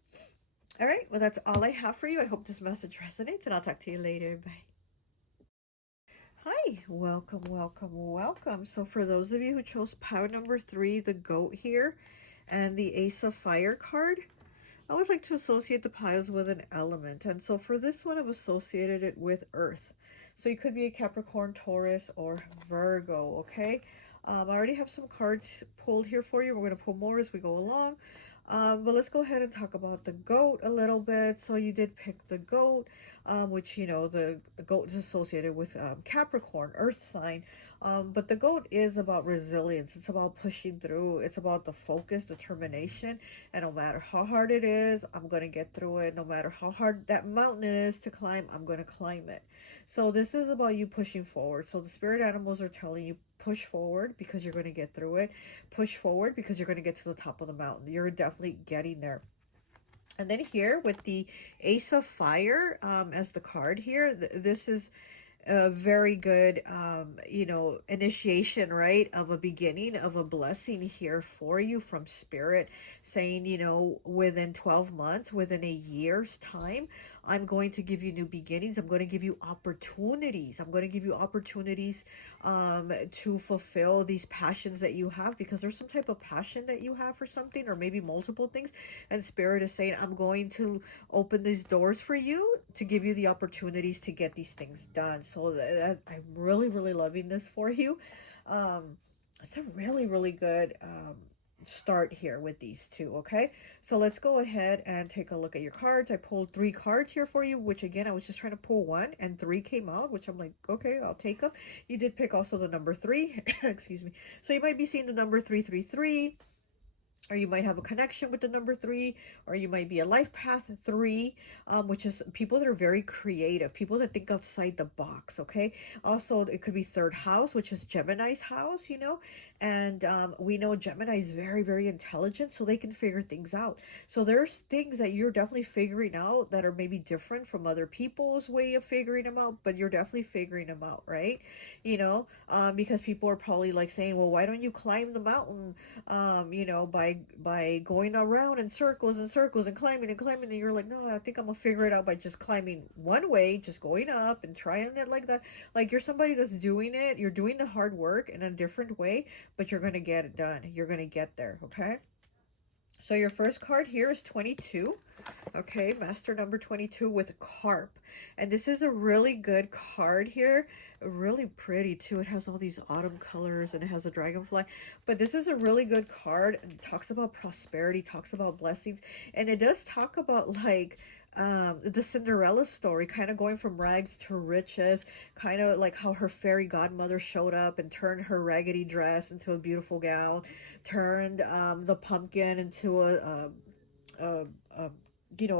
All right, well, that's all I have for you. I hope this message resonates, and I'll talk to you later. Bye. Hi, welcome, welcome, welcome. So for those of you who chose pile number 3, the goat here, and the Ace of Fire card, I always like to associate the piles with an element. And so for this one, I've associated it with Earth. So you could be a Capricorn, Taurus, or Virgo, okay? I already have some cards pulled here for you. We're going to pull more as we go along. But let's go ahead and talk about the goat a little bit. So you did pick the goat, which, the goat is associated with Capricorn, earth sign. But the goat is about resilience. It's about pushing through. It's about the focus, determination. And no matter how hard it is, I'm going to get through it. No matter how hard that mountain is to climb, I'm going to climb it. So this is about you pushing forward. So the spirit animals are telling you, push forward because you're going to get through it. Push forward because you're going to get to the top of the mountain. You're definitely getting there. And then here with the Ace of Fire as the card here, this is a very good, initiation, right, of a beginning of a blessing here for you from Spirit, saying, within 12 months, within a year's time, I'm going to give you new beginnings. I'm going to give you opportunities. I'm going to give you opportunities to fulfill these passions that you have, because there's some type of passion that you have for something, or maybe multiple things. And Spirit is saying, I'm going to open these doors for you to give you the opportunities to get these things done. So I'm really, really loving this for you. It's a really, really good start here with these two. Okay, so let's go ahead and take a look at your cards. I pulled 3 cards here for you, which again, I was just trying to pull 1 and 3 came out, which I'm like, okay, I'll take them. You did pick also the number 3. Excuse me. So you might be seeing the number 333, or you might have a connection with the number 3, or you might be a life path 3, which is people that are very creative, people that think outside the box. Okay, also it could be 3rd house, which is Gemini's house, and we know Gemini is very, very intelligent, so they can figure things out. So there's things that you're definitely figuring out that are maybe different from other people's way of figuring them out, but you're definitely figuring them out, right? Because people are probably like saying, well, why don't you climb the mountain, by going around in circles and circles and climbing, and you're like, no, I think I'm gonna figure it out by just climbing one way, just going up and trying it like that. Like, you're somebody that's doing it, you're doing the hard work in a different way, but you're gonna get it done. You're gonna get there. Okay, so your first card here is 22. Okay, master number 22 with carp. And this is a really good card here. Really pretty too. It has all these autumn colors and it has a dragonfly. But this is a really good card. It talks about prosperity, talks about blessings. And it does talk about like the Cinderella story, kind of going from rags to riches, kind of like how her fairy godmother showed up and turned her raggedy dress into a beautiful gown, turned the pumpkin into a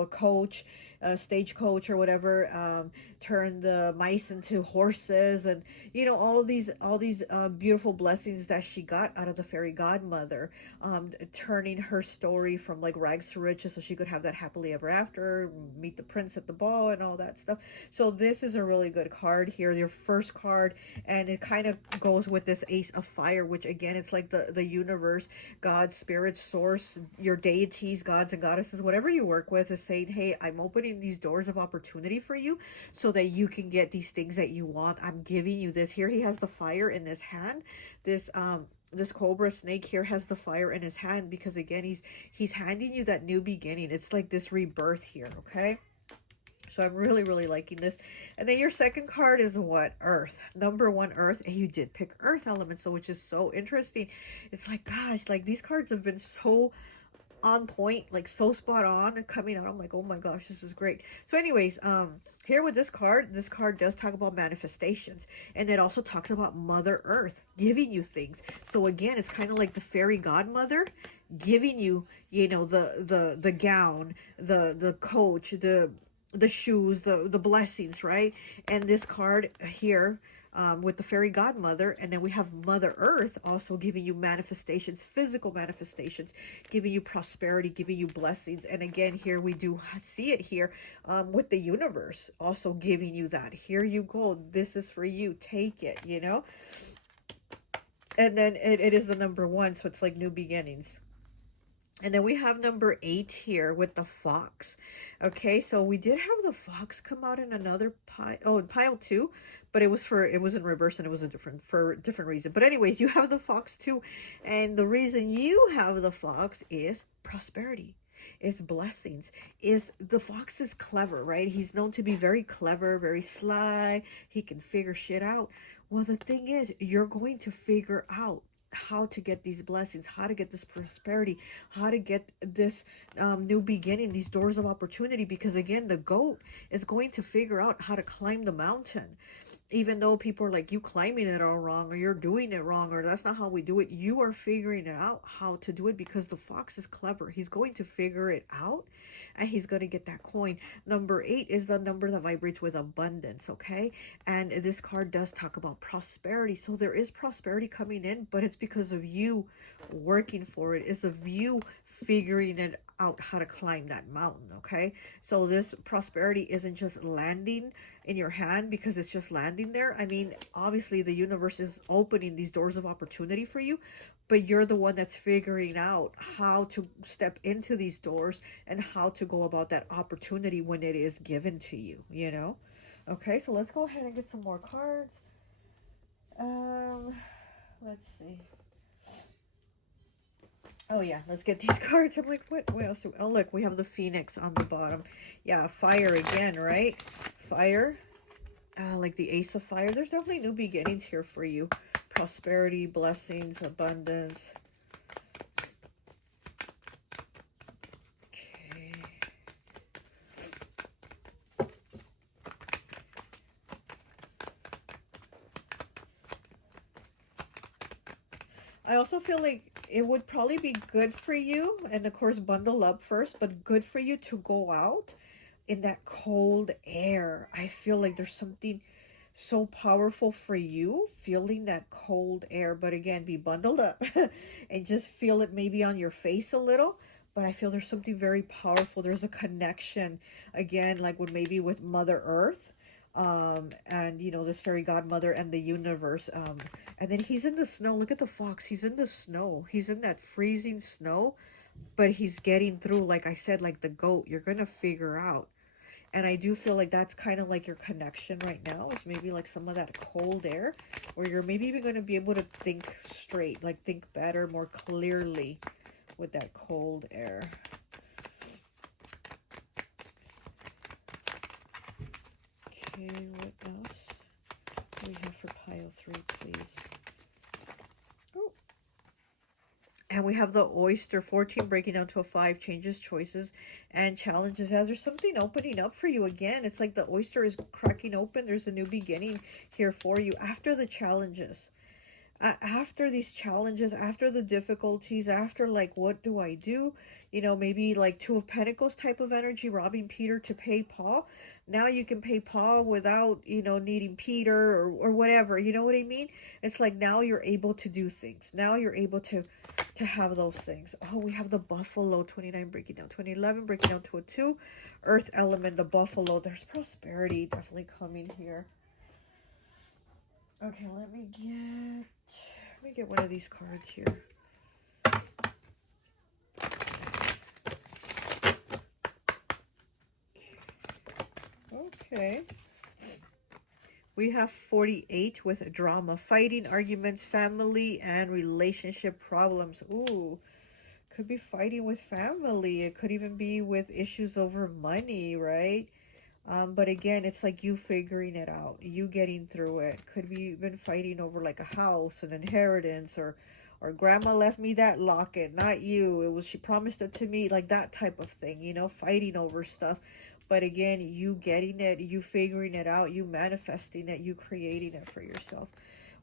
coach, a stagecoach or whatever, turn the mice into horses, and all these beautiful blessings that she got out of the fairy godmother, turning her story from like rags to riches so she could have that happily ever after, meet the prince at the ball and all that stuff. So this is a really good card here, your first card, and it kind of goes with this Ace of Fire, which again, it's like the universe, God, spirit, source, your deities, gods and goddesses, whatever you work with, is saying, hey, I'm opening opening these doors of opportunity for you so that you can get these things that you want. I'm giving you this. Here he has the fire in his hand. This cobra snake here has the fire in his hand because, again, he's handing you that new beginning. It's like this rebirth here, okay? So I'm really, really liking this. And then your second card is what? Earth. Number 1, Earth. And you did pick Earth element, so which is so interesting. It's like, gosh, like these cards have been so on point, like so spot on and coming out. I'm like, oh my gosh, this is great. So anyways, here with this card does talk about manifestations, and it also talks about Mother Earth giving you things. So again, it's kind of like the fairy godmother giving you, you know, the gown, the coach, the shoes, the blessings, right? And this card here, with the fairy godmother, and then we have Mother Earth also giving you manifestations, physical manifestations, giving you prosperity, giving you blessings. And again, here we do see it here with the universe also giving you that. Here you go, this is for you, take it, you know. And then it is the number 1, so it's like new beginnings. And then we have number 8 here with the fox. Okay, so we did have the fox come out in another pile. Oh, in pile 2, but it was in reverse, and it was for a different reason. But anyways, you have the fox too. And the reason you have the fox is prosperity. It's blessings. The fox is clever, right? He's known to be very clever, very sly. He can figure shit out. Well, the thing is, you're going to figure out how to get these blessings, how to get this prosperity, how to get this new beginning, these doors of opportunity. Because again, the goat is going to figure out how to climb the mountain. Even though people are like, you climbing it all wrong, or you're doing it wrong, or that's not how we do it, you are figuring it out how to do it, because the fox is clever. He's going to figure it out, and he's going to get that coin. Number 8 is the number that vibrates with abundance, okay? And this card does talk about prosperity. So there is prosperity coming in, but it's because of you working for it. It's of you figuring it out how to climb that mountain, okay? So this prosperity isn't just landing in your hand because it's just landing there. I mean, obviously the universe is opening these doors of opportunity for you, but you're the one that's figuring out how to step into these doors and how to go about that opportunity when it is given to you, you know? Okay, so let's go ahead and get some more cards. Let's see. Oh yeah, let's get these cards. I'm like, what else do, oh look, we have the phoenix on the bottom. Yeah, fire again, right? Fire, like the ace of fire. There's definitely new beginnings here for you. Prosperity, blessings, abundance. Okay. I also feel like it would probably be good for you, and of course bundle up first, but good for you to go out in that cold air. I feel like there's something so powerful for you feeling that cold air, but again, be bundled up and just feel it maybe on your face a little. But I feel there's something very powerful. There's a connection again, like maybe with Mother Earth, and you know, this fairy godmother and the universe. And then he's in the snow. Look at the fox. He's in the snow. He's in that freezing snow, but he's getting through. Like I said, like the goat, you're gonna figure out. And I do feel like that's kind of like your connection right now, is maybe like some of that cold air, where you're maybe even going to be able to think straight, like think better, more clearly with that cold air. Okay, what else do we have for pile 3, please? Oh. And we have the oyster, 14 breaking down to a 5, changes, choices, and challenges. As there's something opening up for you again. It's like the oyster is cracking open. There's a new beginning here for you after the challenges. After these challenges, after the difficulties, after like, what do I do? You know, maybe like 2 of Pentacles type of energy, robbing Peter to pay Paul. Now you can pay Paul without, you know, needing Peter or whatever. You know what I mean? It's like now you're able to do things. Now you're able to have those things. Oh, we have the buffalo, 29 breaking down to an 11, breaking down to a 2. Earth element, the buffalo. There's prosperity definitely coming here. Okay, let me get one of these cards here. Okay. We have 48 with drama, fighting, arguments, family, and relationship problems. Ooh, could be fighting with family. It could even be with issues over money, right? But again, it's like you figuring it out, you getting through it. Could be even fighting over like a house, an inheritance, or grandma left me that locket, not you. It was, she promised it to me, like that type of thing, you know, fighting over stuff. But again, you getting it, you figuring it out, you manifesting it, you creating it for yourself.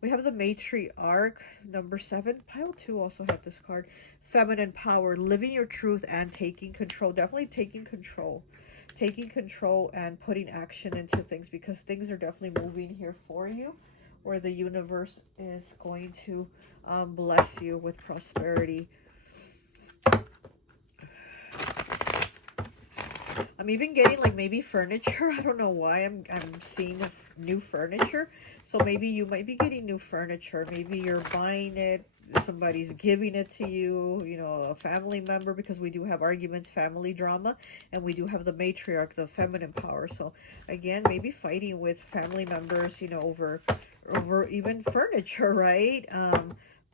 We have the matriarch, number 7. Pile 2 also have this card. Feminine power, living your truth and taking control. Definitely taking control. Taking control and putting action into things, because things are definitely moving here for you, where the universe is going to bless you with prosperity. I'm even getting like maybe furniture. I don't know why I'm seeing new furniture. So maybe you might be getting new furniture. Maybe you're buying it. Somebody's giving it to you, you know, a family member, because we do have arguments, family drama, and we do have the matriarch, the feminine power. So again, maybe fighting with family members, you know, over even furniture, right?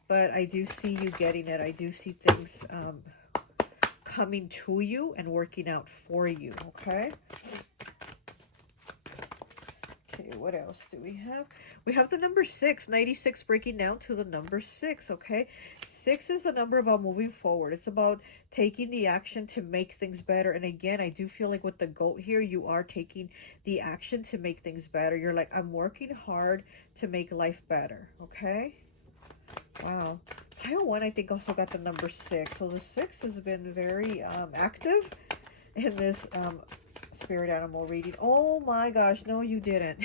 But I do see you getting it. I do see things coming to you and working out for you. Okay. Okay, what else do we have? We have the number 6, 96, breaking down to the number 6. Okay, 6 is the number about moving forward. It's about taking the action to make things better. And again, I do feel like with the goat here, you are taking the action to make things better. You're like, I'm working hard to make life better. Okay. Wow. Pile 1, I think, also got the number 6. So the 6 has been very active in this spirit animal reading. Oh my gosh, no you didn't.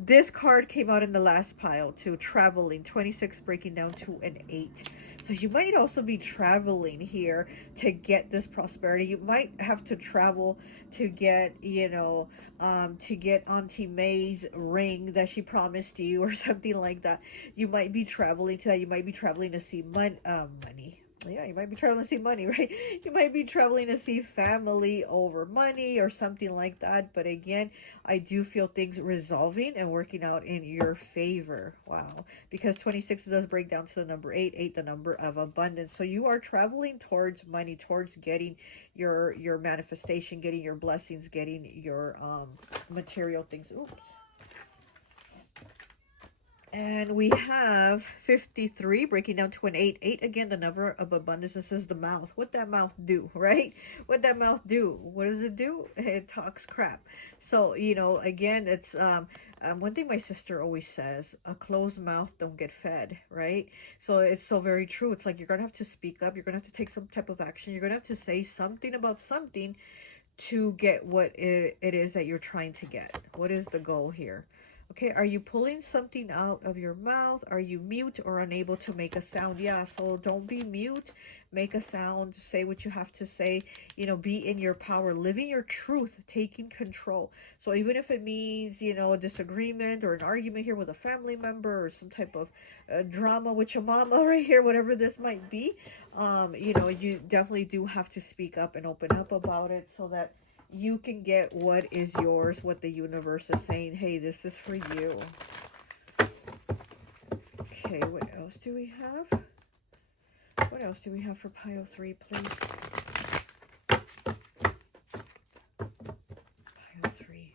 This card came out in the last pile too. Traveling, 26, breaking down to an 8. So you might also be traveling here to get this prosperity. You might have to travel to get, you know, to get Auntie May's ring that she promised you, or something like that. You might be traveling to that. You might be traveling to see money. Yeah, you might be traveling to see money, right? You might be traveling to see family over money or something like that. But again, I do feel things resolving and working out in your favor. Wow. Because 26 does break down to the number 8, 8 the number of abundance. So you are traveling towards money, towards getting your manifestation, getting your blessings, getting your material things. Oops. And we have 53, breaking down to an 8. 8, again, the number of abundance. This is the mouth. What that mouth do, right? What that mouth do? What does it do? It talks crap. So, you know, again, it's one thing my sister always says, a closed mouth don't get fed, right? So it's so very true. It's like you're going to have to speak up. You're going to have to take some type of action. You're going to have to say something about something to get what it is that you're trying to get. What is the goal here? Okay, are you pulling something out of your mouth? Are you mute or unable to make a sound? Yeah, so don't be mute. Make a sound. Say what you have to say. You know, be in your power. Living your truth. Taking control. So even if it means, you know, a disagreement or an argument here with a family member, or some type of drama with your mama right here, whatever this might be, you know, you definitely do have to speak up and open up about it, so that you can get what is yours, what the universe is saying. Hey, this is for you. Okay, what else do we have? What else do we have for pile 3, please? Pile 3.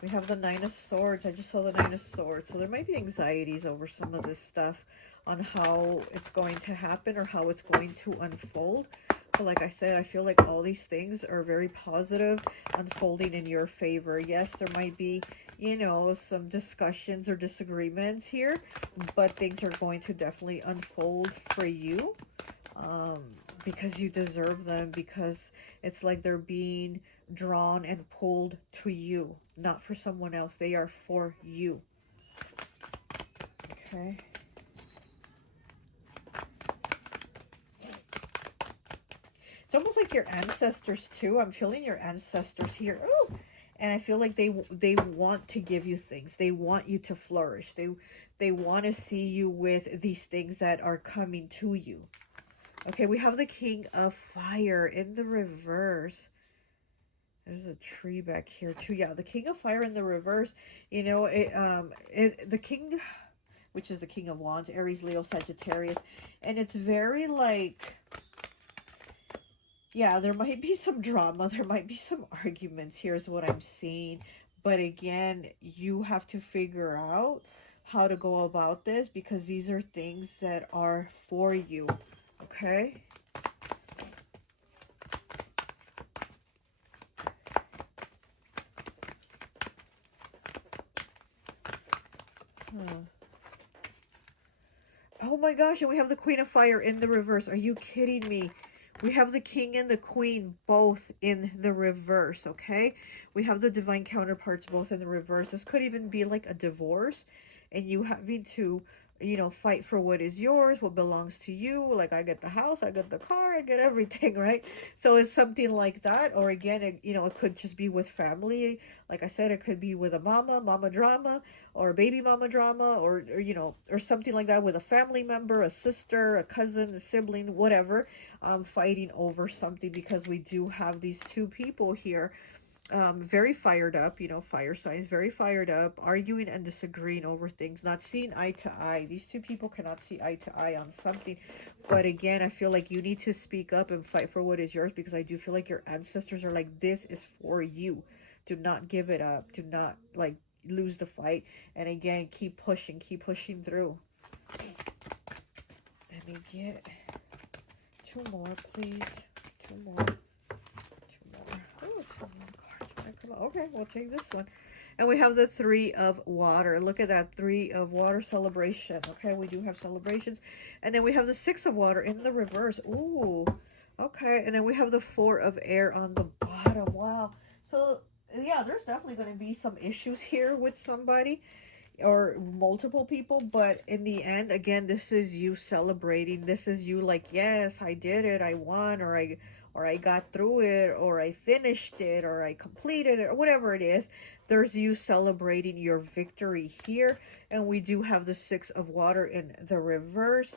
We have the 9 of Swords. I just saw the 9 of Swords. So there might be anxieties over some of this stuff, on how it's going to happen or how it's going to unfold. But like I said, I feel like all these things are very positive, unfolding in your favor. Yes, there might be, you know, some discussions or disagreements here, but things are going to definitely unfold for you, because you deserve them, because it's like they're being drawn and pulled to you, not for someone else. They are for you. Okay. It's almost like your ancestors too. I'm feeling your ancestors here. Oh, and I feel like they want to give you things. They want you to flourish. They want to see you with these things that are coming to you. Okay, we have the King of Fire in the reverse. There's a tree back here too. Yeah, the King of Fire in the reverse. You know, the King, which is the King of Wands, Aries, Leo, Sagittarius, and it's very like, yeah, there might be some drama, there might be some arguments. Here's what I'm seeing, but again, you have to figure out how to go about this because these are things that are for you. Okay. Oh my gosh, and we have the Queen of Fire in the reverse. Are you kidding me? We have the King and the Queen both in the reverse, okay? We have the Divine Counterparts both in the reverse. This could even be like a divorce and you having to, you know, fight for what is yours, what belongs to you. Like, I get the house, I get the car, I get everything, right? So it's something like that. Or again, you know, it could just be with family. Like I said, it could be with a mama drama, or baby mama drama, or you know, or something like that with a family member, a sister, a cousin, a sibling, whatever, fighting over something, because we do have these two people here, very fired up, you know, fire signs, very fired up, arguing and disagreeing over things, not seeing eye to eye. These two people cannot see eye to eye on something. But again, I feel like you need to speak up and fight for what is yours, because I do feel like your ancestors are like, this is for you. Do not give it up. Do not like lose the fight. And again, keep pushing through. Let me get 2 more, please. 2 more. 2 more. Oh, 2 more cards. Come on. Okay, we'll take this one. And we have the 3 of water. Look at that, 3 of water celebration. Okay, we do have celebrations. And then we have the 6 of water in the reverse. Ooh, okay. And then we have the 4 of air on the bottom. Wow. So yeah, there's definitely going to be some issues here with somebody or multiple people, but in the end, again, this is you celebrating. This is you like, yes, I did it, I won, or I got through it, or I finished it, or I completed it, or whatever it is. There's you celebrating your victory here. And we do have the 6 of water in the reverse,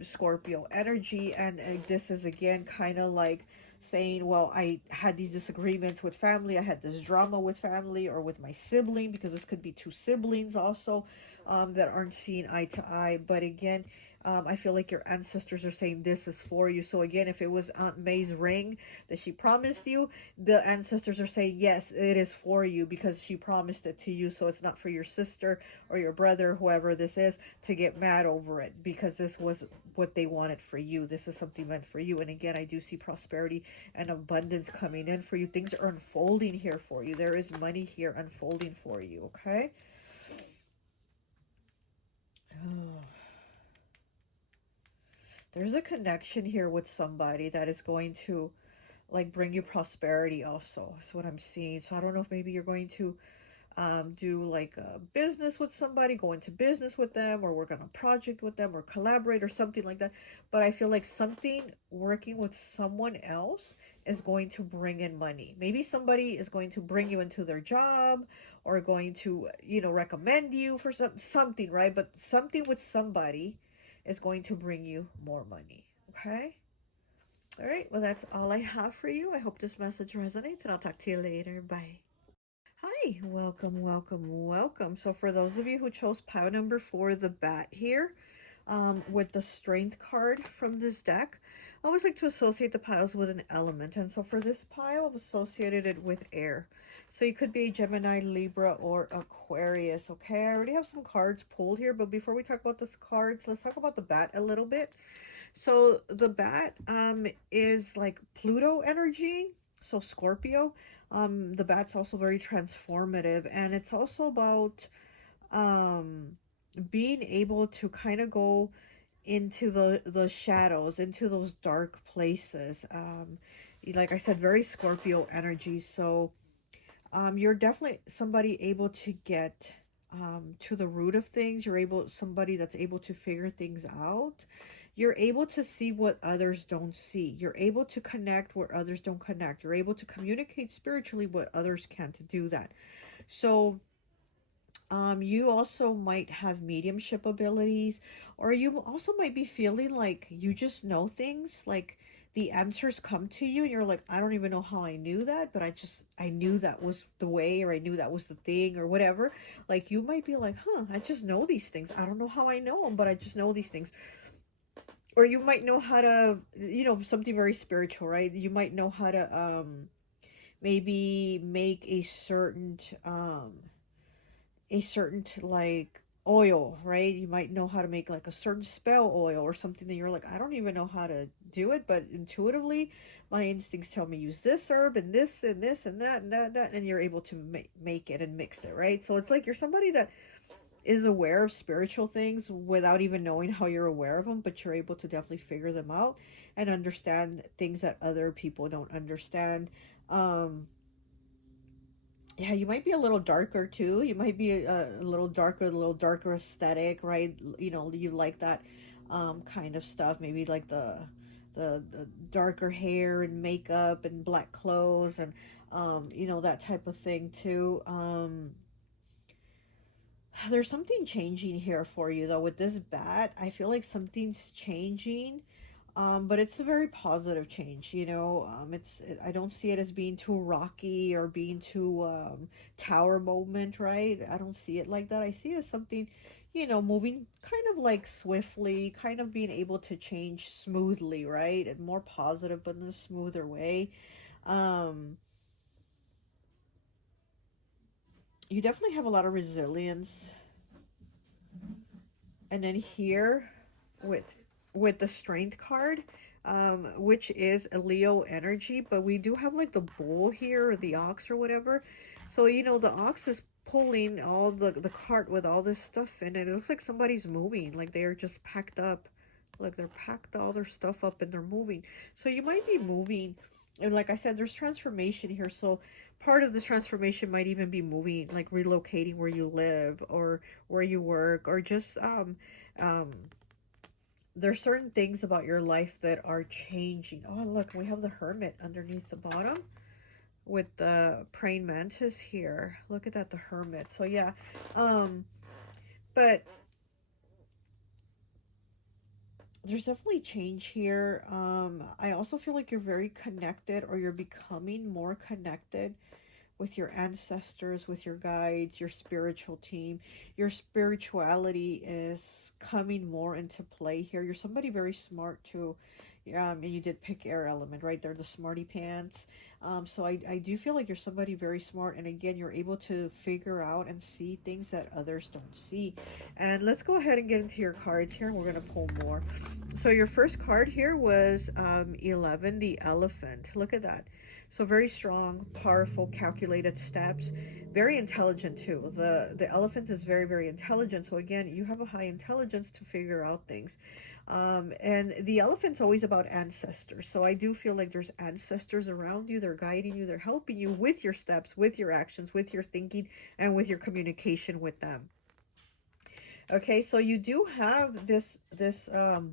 Scorpio energy. And this is again kind of like saying, well, I had these disagreements with family, I had this drama with family or with my sibling, because this could be 2 siblings also, that aren't seeing eye to eye. But again, I feel like your ancestors are saying this is for you. So again, if it was Aunt May's ring that she promised you, the ancestors are saying, yes, it is for you because she promised it to you. So it's not for your sister or your brother, whoever this is, to get mad over it, because this was what they wanted for you. This is something meant for you. And again, I do see prosperity and abundance coming in for you. Things are unfolding here for you. There is money here unfolding for you, okay? Oh. There's a connection here with somebody that is going to like bring you prosperity also. That's what I'm seeing. So I don't know if maybe you're going to do like a business with somebody, go into business with them, or work on a project with them, or collaborate or something like that. But I feel like something working with someone else is going to bring in money. Maybe somebody is going to bring you into their job, or going to, you know, recommend you for something, right? But something with somebody is going to bring you more money, okay? All right, well, that's all I have for you. I hope this message resonates, and I'll talk to you later. Bye. Hi, welcome, welcome, welcome. So for those of you who chose pile number 4, the bat here, with the strength card from this deck, I always like to associate the piles with an element. And so for this pile, I've associated it with air. So you could be a Gemini, Libra, or Aquarius, okay? I already have some cards pulled here, but before we talk about these cards, let's talk about the bat a little bit. So the bat is like Pluto energy, so Scorpio. The bat's also very transformative, and it's also about being able to kind of go into the shadows, into those dark places. Like I said, very Scorpio energy. So you're definitely somebody able to get to the root of things. You're somebody that's able to figure things out. You're able to see what others don't see. You're able to connect where others don't connect. You're able to communicate spiritually what others can't do that. So you also might have mediumship abilities, or you also might be feeling like you just know things, like the answers come to you and you're like, I don't even know how I knew that, but I knew that was the way, or I knew that was the thing, or whatever. Like, you might be like, huh, I just know these things. I don't know how I know them, but I just know these things. Or you might know how to, something very spiritual, right? You might know how to maybe make a certain like oil, right? You might know how to make like a certain spell oil or something that you're like, I don't even know how to do it, but intuitively my instincts tell me use this herb and this and this and that and that and that, and you're able to make it and mix it, right? So it's like you're somebody that is aware of spiritual things without even knowing how you're aware of them, but you're able to definitely figure them out and understand things that other people don't understand. Yeah, you might be a little darker too. You might be a little darker aesthetic, right? You like that kind of stuff. Maybe like the darker hair and makeup and black clothes and that type of thing too. There's something changing here for you though with this bat. I feel like something's changing. But it's a very positive change, I don't see it as being too rocky or being too tower moment, right? I don't see it like that. I see it as something, moving kind of like swiftly, kind of being able to change smoothly, right? And more positive, but in a smoother way. Um, you definitely have a lot of resilience. And then here with the strength card, which is a Leo energy, but we do have like the bull here, or the ox or whatever. So the ox is pulling all the cart with all this stuff in it. It looks like somebody's moving, like they are just packed up, like they're packed all their stuff up and they're moving. So you might be moving, and like I said, there's transformation here. So part of this transformation might even be moving, like relocating where you live or where you work, or just um there's certain things about your life that are changing. Oh, look, we have the hermit underneath the bottom with the praying mantis here. Look at that, the hermit. So yeah, but there's definitely change here. I also feel like you're very connected, or you're becoming more connected with your ancestors, with your guides, your spiritual team. Your spirituality is coming more into play here. You're somebody very smart too. And you did pick air element, right? They're the smarty pants. So I do feel like you're somebody very smart. And again, you're able to figure out and see things that others don't see. And let's go ahead and get into your cards here. And we're going to pull more. So your first card here was 11, the elephant. Look at that. So very strong, powerful, calculated steps. Very intelligent too. The elephant is very, very intelligent. So again, you have a high intelligence to figure out things. And the elephant's always about ancestors. So I do feel like there's ancestors around you. They're guiding you. They're helping you with your steps, with your actions, with your thinking, and with your communication with them. Okay, so you do have this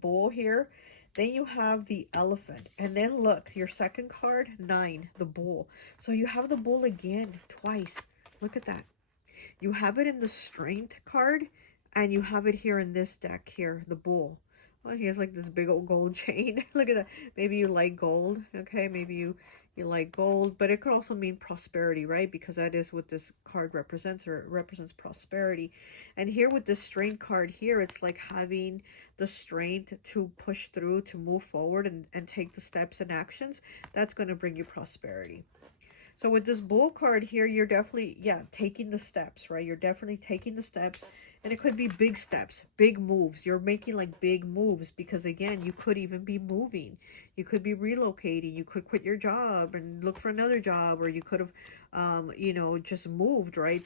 bull here. Then you have the elephant. And then look, your second card, 9, the bull. So you have the bull again, twice. Look at that. You have it in the strength card, and you have it here in this deck here, the bull. Oh, he has like this big old gold chain. Look at that. Maybe you like gold. Okay, maybe you like gold, but it could also mean prosperity, right? Because that is what this card represents, or it represents prosperity. And here with the strength card here, it's like having the strength to push through, to move forward and take the steps and actions. That's going to bring you prosperity. So with this bull card here, you're definitely, taking the steps, right? You're definitely taking the steps. And it could be big steps, big moves. You're making like big moves because, again, you could even be moving. You could be relocating. You could quit your job and look for another job. Or you could have, just moved, right,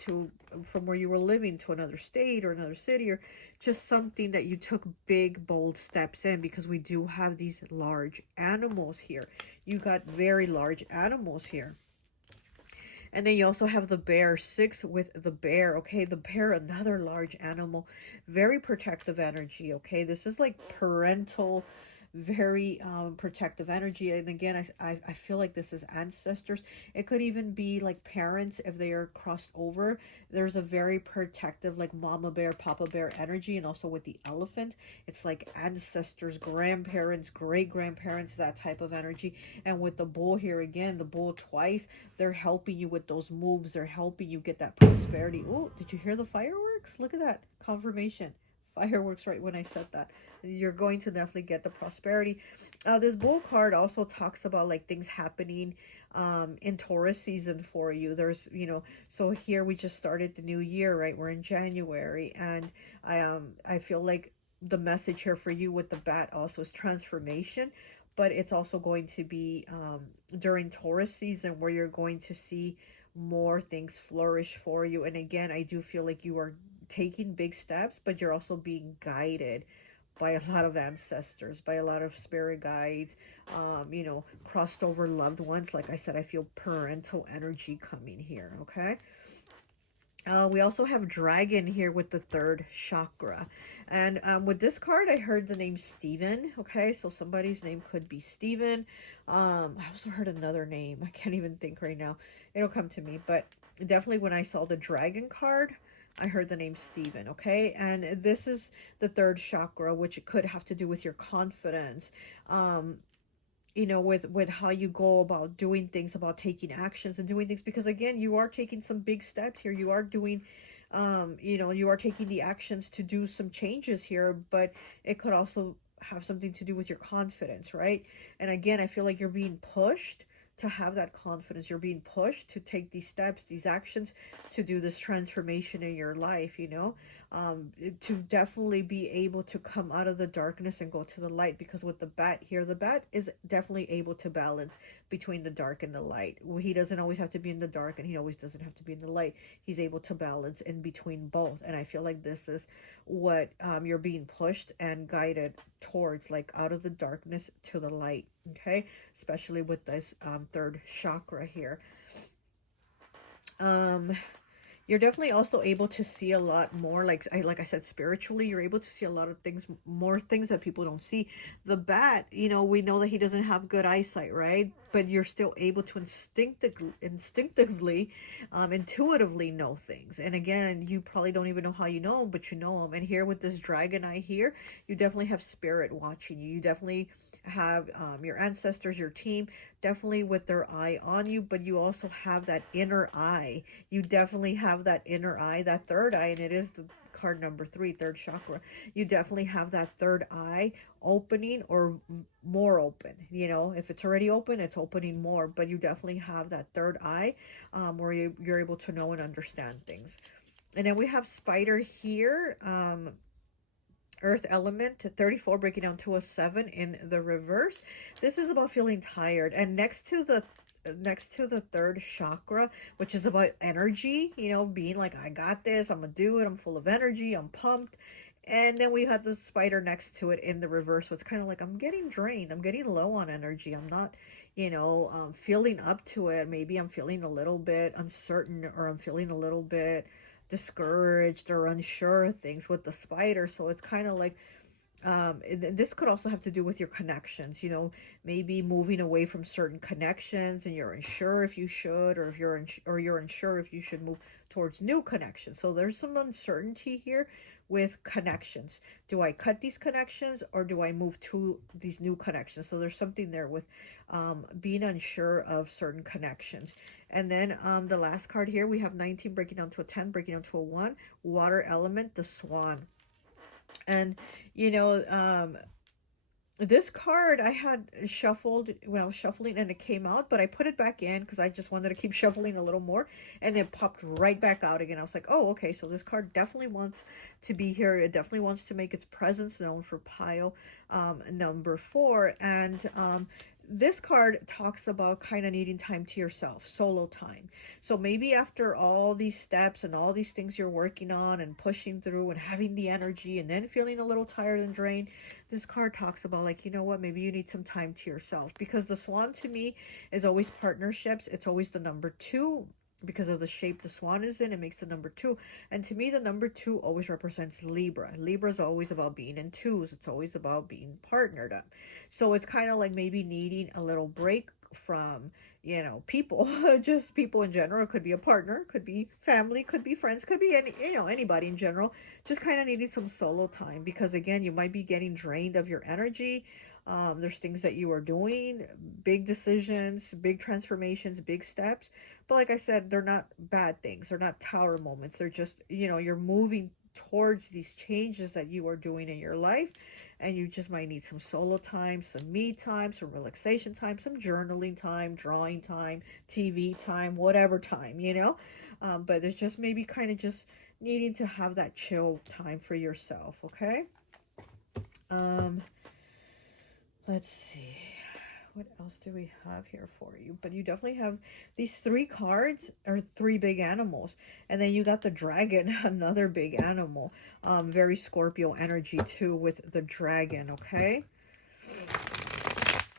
from where you were living to another state or another city, or just something that you took big, bold steps in, because we do have these large animals here. You got very large animals here. And then you also have the bear, 6 with the bear. Okay, the bear, another large animal, very protective energy. Okay, this is like parental, very protective energy. And again, I feel like this is ancestors. It could even be like parents if they are crossed over. There's a very protective, like mama bear, papa bear energy. And also with the elephant, it's like ancestors, grandparents, great grandparents, that type of energy. And with the bull here again, the bull twice, they're helping you with those moves. They're helping you get that prosperity. Oh, did you hear the fireworks? Look at that confirmation. Fireworks right when I said that. You're going to definitely get the prosperity. This bull card also talks about like things happening in Taurus season for you. There's, you know, so here we just started the new year, right? We're in January, and I feel like the message here for you with the bat also is transformation, but it's also going to be during Taurus season where you're going to see more things flourish for you. And again, I do feel like you are taking big steps, but you're also being guided by a lot of ancestors, by a lot of spirit guides, you know, crossed over loved ones. Like I said, I feel parental energy coming here, okay? We also have dragon here with the third chakra. And with this card, I heard the name Stephen. Okay, so somebody's name could be Stephen. I also heard another name. I can't even think right now. It'll come to me. But definitely when I saw the dragon card, I heard the name Stephen. Okay, and this is the third chakra, which could have to do with your confidence. You know, with how you go about doing things, about taking actions and doing things, because again, you are taking some big steps here. You are doing you know, you are taking the actions to do some changes here, but it could also have something to do with your confidence, right? And again, I feel like you're being pushed to have that confidence. You're being pushed to take these steps, these actions, to do this transformation in your life, you know, to definitely be able to come out of the darkness and go to the light. Because with the bat here, the bat is definitely able to balance between the dark and the light. He doesn't always have to be in the dark, and he always doesn't have to be in the light. He's able to balance in between both. And I feel like this is what you're being pushed and guided towards, like out of the darkness to the light, okay? Especially with this third chakra here. You're definitely also able to see a lot more, like I said, spiritually, you're able to see a lot of things, more things that people don't see. The bat, you know, we know that he doesn't have good eyesight, right? But you're still able to instinctively, intuitively know things. And again, you probably don't even know how you know them, but you know them. And here with this dragon eye here, you definitely have spirit watching you. You definitely have your ancestors, your team, definitely with their eye on you, but you also have that inner eye. You definitely have that inner eye, that third eye, and it is the card number 3, third chakra. You definitely have that third eye opening, or more open. You know, if it's already open, it's opening more, but you definitely have that third eye where you're able to know and understand things. And then we have spider here, earth element to 34, breaking down to a 7 in the reverse. This is about feeling tired, and next to the third chakra, which is about energy, you know, being like, I got this, I'm gonna do it, I'm full of energy, I'm pumped. And then we had the spider next to it in the reverse, so it's kind of like, I'm getting drained, I'm getting low on energy, I'm not, you know, feeling up to it. Maybe I'm feeling a little bit uncertain, or I'm feeling a little bit discouraged or unsure of things with the spider. So it's kind of like, this could also have to do with your connections, you know, maybe moving away from certain connections, and you're unsure if you should, or if you're unsure if you should move towards new connections. So there's some uncertainty here with connections. Do I cut these connections, or do I move to these new connections? So there's something there with being unsure of certain connections. And then the last card here, we have 19, breaking down to a 10, breaking down to a 1, water element, the swan. And, you know, this card I had shuffled when I was shuffling, and it came out, but I put it back in because I just wanted to keep shuffling a little more, and it popped right back out again. I was like, oh, okay, so this card definitely wants to be here. It definitely wants to make its presence known for pile number 4. And this card talks about kind of needing time to yourself, solo time. So maybe after all these steps and all these things you're working on and pushing through and having the energy, and then feeling a little tired and drained, this card talks about, like, you know what, maybe you need some time to yourself. Because the swan to me is always partnerships. It's always the number 2. because of the shape the swan is in. It makes the number 2. And to me, the number 2 always represents Libra. Libra is always about being in twos. It's always about being partnered up. So it's kind of like maybe needing a little break from, you know, people, just people in general. It could be a partner, could be family, could be friends, could be any, you know, anybody in general. Just kind of needing some solo time, because again, you might be getting drained of your energy. There's things that you are doing, big decisions, big transformations, big steps. But like I said, they're not bad things. They're not tower moments. They're just, you know, you're moving towards these changes that you are doing in your life. And you just might need some solo time, some me time, some relaxation time, some journaling time, drawing time, TV time, whatever time, you know. But it's just maybe kind of just needing to have that chill time for yourself, okay? Let's see. What else do we have here for you? But you definitely have these 3 cards, or 3 big animals. And then you got the dragon, another big animal. Very Scorpio energy too with the dragon, okay?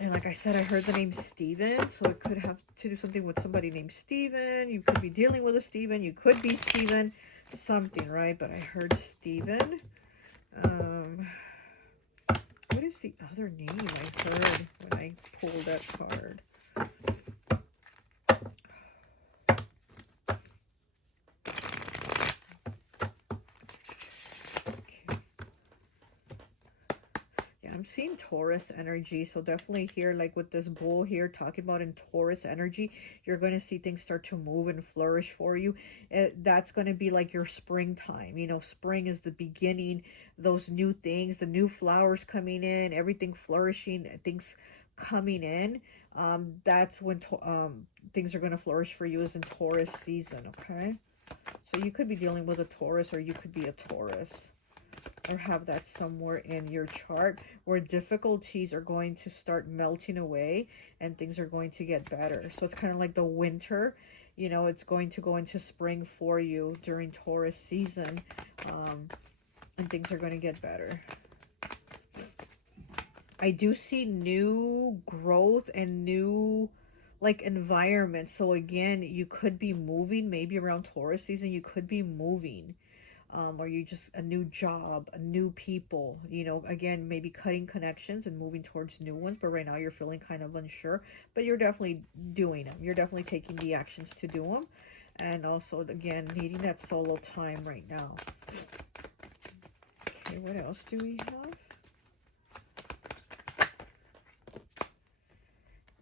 And like I said, I heard the name Steven, so it could have to do something with somebody named Steven. You could be dealing with a Steven. You could be Steven something, right? But I heard Steven. What is the other name I heard when I pulled that card? Okay. Yeah, I'm seeing Taurus energy. So definitely here, like with this bull here, talking about in Taurus energy, you're going to see things start to move and flourish for you. That's going to be like your springtime. You know, spring is the beginning, those new things, the new flowers coming in, everything flourishing, things coming in. That's when things are going to flourish for you, is in Taurus season, okay? So you could be dealing with a Taurus, or you could be a Taurus, or have that somewhere in your chart where difficulties are going to start melting away and things are going to get better. So it's kind of like the winter, you know, it's going to go into spring for you during Taurus season, and things are going to get better. I do see new growth and new like environment. So again, you could be moving, maybe around Taurus season, you could be moving. Or you just a new job, a new people, you know, again, maybe cutting connections and moving towards new ones. But right now you're feeling kind of unsure, but you're definitely doing them. You're definitely taking the actions to do them. And also, again, needing that solo time right now. Okay, what else do we have?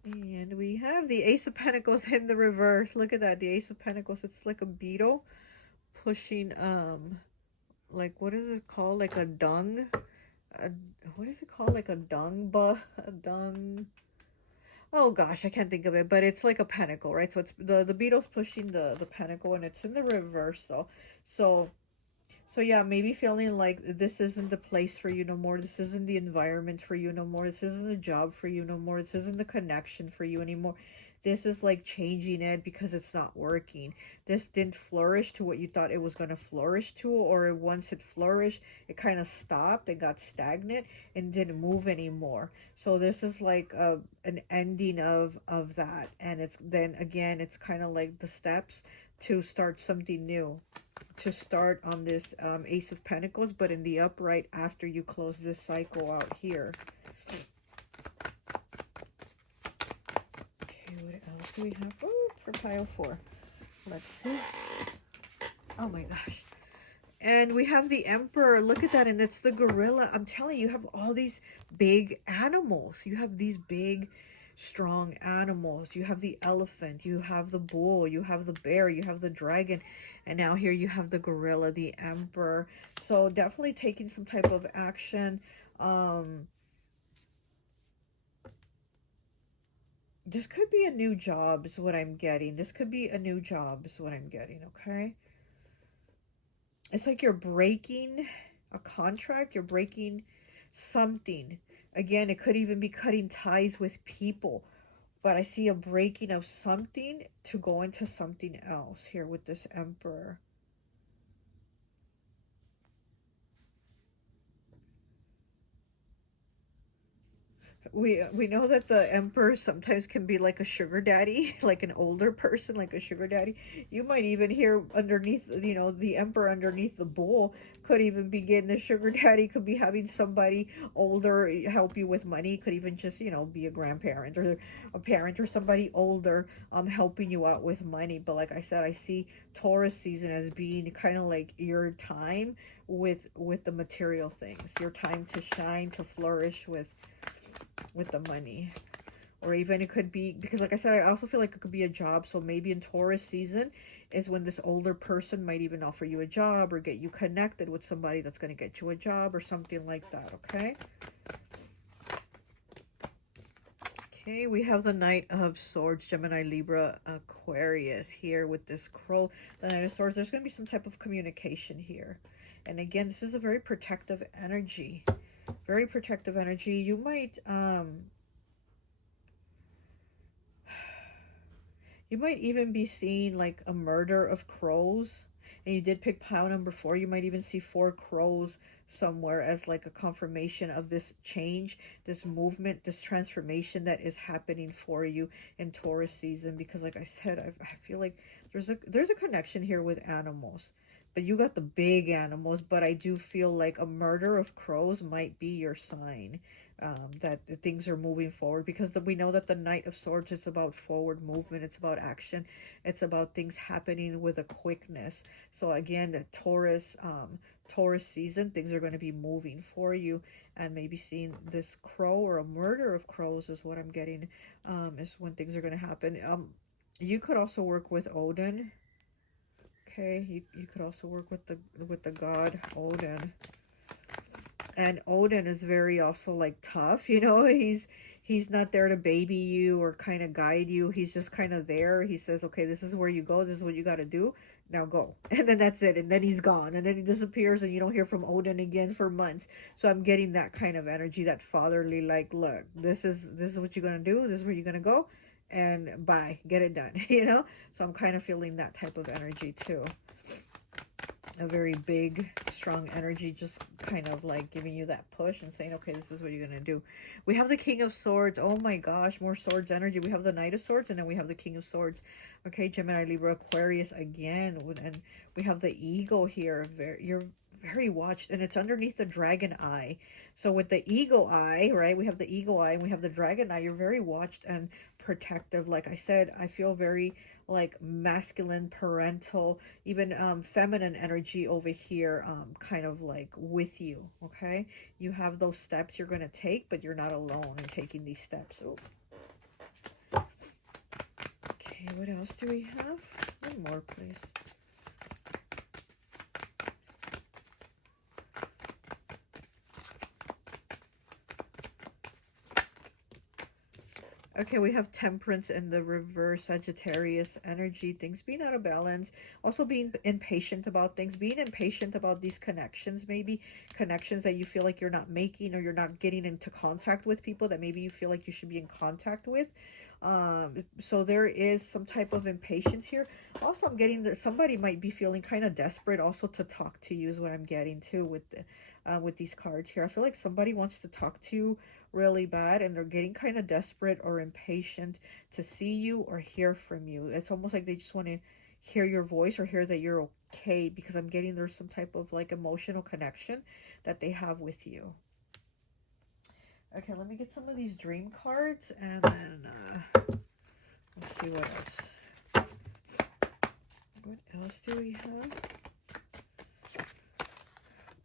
And we have the Ace of Pentacles in the reverse. Look at that, the Ace of Pentacles. It's like a beetle pushing, like, what is it called? Like a dung? What is it called? Like a dung bug? A dung... Oh gosh, I can't think of it, but it's like a pentacle, right? So it's the beetle's pushing the pentacle, and it's in the reverse, though. So yeah, maybe feeling like this isn't the place for you no more. This isn't the environment for you no more. This isn't the job for you no more. This isn't the connection for you anymore. This is like changing it because it's not working. This didn't flourish to what you thought it was going to flourish to, or once it flourished, it kind of stopped and got stagnant and didn't move anymore. So this is like an ending of that. And it's then again, it's kind of like the steps to start something new, to start on this Ace of Pentacles, but in the upright after you close this cycle out here. Okay, what else do we have? Oh, for pile 4. Let's see. Oh my gosh. And we have the Emperor. Look at that. And it's the gorilla. I'm telling you, you have all these big animals. You have these big, strong animals. You have the elephant. You have the bull. You have the bear. You have the dragon. And now here you have the gorilla, the Emperor. So definitely taking some type of action. This could be a new job is what I'm getting. This could be a new job is what I'm getting, okay? It's like you're breaking a contract. You're breaking something. Again, it could even be cutting ties with people. But I see a breaking of something to go into something else here with this Emperor. we know that the Emperor sometimes can be like a sugar daddy, like an older person, like a sugar daddy. You might even hear underneath, you know, the Emperor underneath the bull could even be getting a sugar daddy, could be having somebody older help you with money, could even just, you know, be a grandparent or a parent or somebody older helping you out with money. But like I said, I see Taurus season as being kind of like your time with the material things, your time to shine, to flourish with the money. Or even it could be, because like I said, I also feel like it could be a job. So maybe in Taurus season is when this older person might even offer you a job or get you connected with somebody that's going to get you a job or something like that. Okay. Okay, we have the Knight of Swords, Gemini, Libra, Aquarius here with this crow. The Knight of Swords, there's going to be some type of communication here. And again, this is a very protective energy. Very protective energy. You might, you might even be seeing like a murder of crows. And you did pick pile number 4. You might even see 4 crows somewhere as like a confirmation of this change, this movement, this transformation that is happening for you in Taurus season. Because like I said, I feel like there's a connection here with animals. But you got the big animals, but I do feel like a murder of crows might be your sign that things are moving forward, because we know that the Knight of Swords is about forward movement, it's about action, it's about things happening with a quickness. So again, the Taurus season, things are going to be moving for you, and maybe seeing this crow or a murder of crows is what I'm getting, is when things are going to happen. You could also work with Odin. Okay, you could also work with the god Odin. And Odin is very also like tough, you know, he's not there to baby you or kind of guide you. He's just kind of there. He says, okay, this is where you go, this is what you got to do, now go. And then that's it, and then he's gone, and then he disappears, and you don't hear from Odin again for months. So I'm getting that kind of energy, that fatherly, like, look, this is what you're gonna do, this is where you're gonna go, and bye, get it done. You know, so I'm kind of feeling that type of energy too. A very big, strong energy, just kind of like giving you that push and saying, okay, this is what you're going to do. We have the King of Swords. Oh my gosh, more swords energy. We have the Knight of Swords, and then we have the King of Swords. Okay, Gemini, Libra, Aquarius again. And we have the Eagle here. You're very watched, and it's underneath the dragon eye. So with the eagle eye, right, we have the eagle eye and we have the dragon eye. You're very watched and protective. Like I said, I feel very like masculine, parental, even feminine energy over here, kind of like with you. Okay, you have those steps you're going to take, but you're not alone in taking these steps. Oh. Okay, what else do we have? One more, please. Okay, we have Temperance in the reverse, Sagittarius energy, things being out of balance, also being impatient about things, being impatient about these connections, maybe connections that you feel like you're not making, or you're not getting into contact with people that maybe you feel like you should be in contact with. So there is some type of impatience here. Also, I'm getting that somebody might be feeling kind of desperate also to talk to you, is what I'm getting too with these cards here. I feel like somebody wants to talk to you really bad, and they're getting kind of desperate or impatient to see you or hear from you. It's almost like they just want to hear your voice or hear that you're okay, because I'm getting there's some type of like emotional connection that they have with you. Okay, let me get some of these dream cards, and then let's see what else. What else do we have?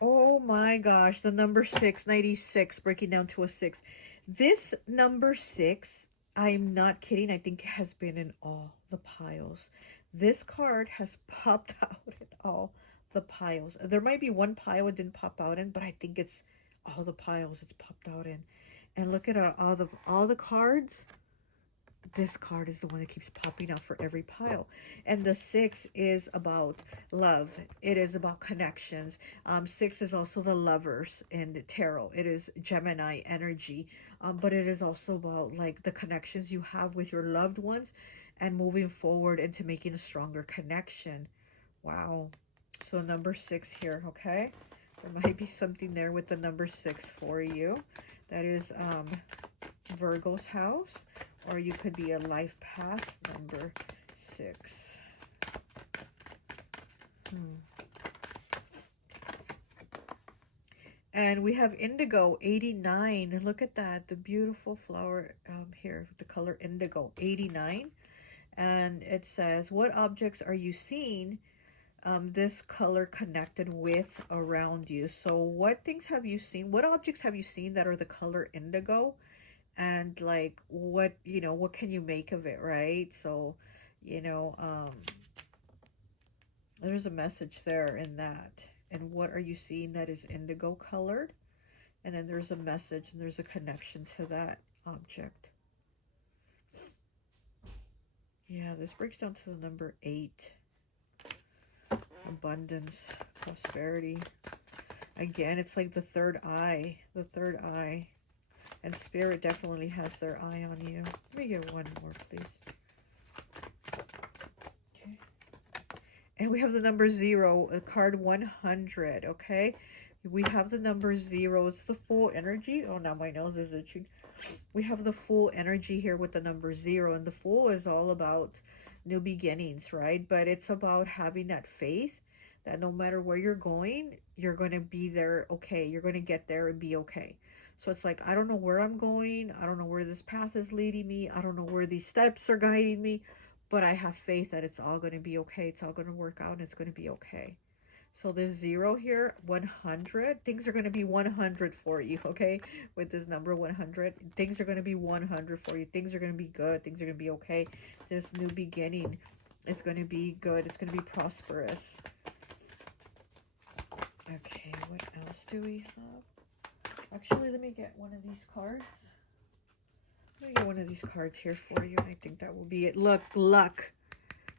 Oh my gosh, the number 6, 96, breaking down to a 6. This number 6, I'm not kidding, I think has been in all the piles. This card has popped out in all the piles. There might be one pile it didn't pop out in, but I think it's all the piles it's popped out in. And look at all the cards. This card is the one that keeps popping out for every pile. And the 6 is about love. It is about connections. 6 is also the Lovers in the tarot. It is Gemini energy. But it is also about like the connections you have with your loved ones and moving forward into making a stronger connection. Wow. So number 6 here, okay? There might be something there with the number 6 for you. That is Virgo's house, or you could be a life path number 6. And we have indigo 89. Look at that, the beautiful flower here, the color indigo 89. And it says, what objects are you seeing this color connected with around you? So what things have you seen? What objects have you seen that are the color indigo? And like, what, you know, what can you make of it, right? So, you know, there's a message there in that. And what are you seeing that is indigo colored? And then there's a message and there's a connection to that object. Yeah, this breaks down to the number 8. Abundance, prosperity. Again, it's like the third eye. The third eye. And Spirit definitely has their eye on you. Let me get one more, please. Okay. And we have the number 0, card 100, okay? We have the number 0. It's the full energy. Oh, now my nose is itching. We have the full energy here with the number 0. And the Fool is all about new beginnings, right? But it's about having that faith that no matter where you're going to be there, okay? You're going to get there and be okay. So it's like, I don't know where I'm going. I don't know where this path is leading me. I don't know where these steps are guiding me. But I have faith that it's all going to be okay. It's all going to work out and it's going to be okay. So this 0 here, 100. Things are going to be 100 for you, okay? With this number 100. Things are going to be 100 for you. Things are going to be good. Things are going to be okay. This new beginning is going to be good. It's going to be prosperous. Okay, what else do we have? Actually, let me get one of these cards. Let me get one of these cards here for you. I think that will be it. Look, luck.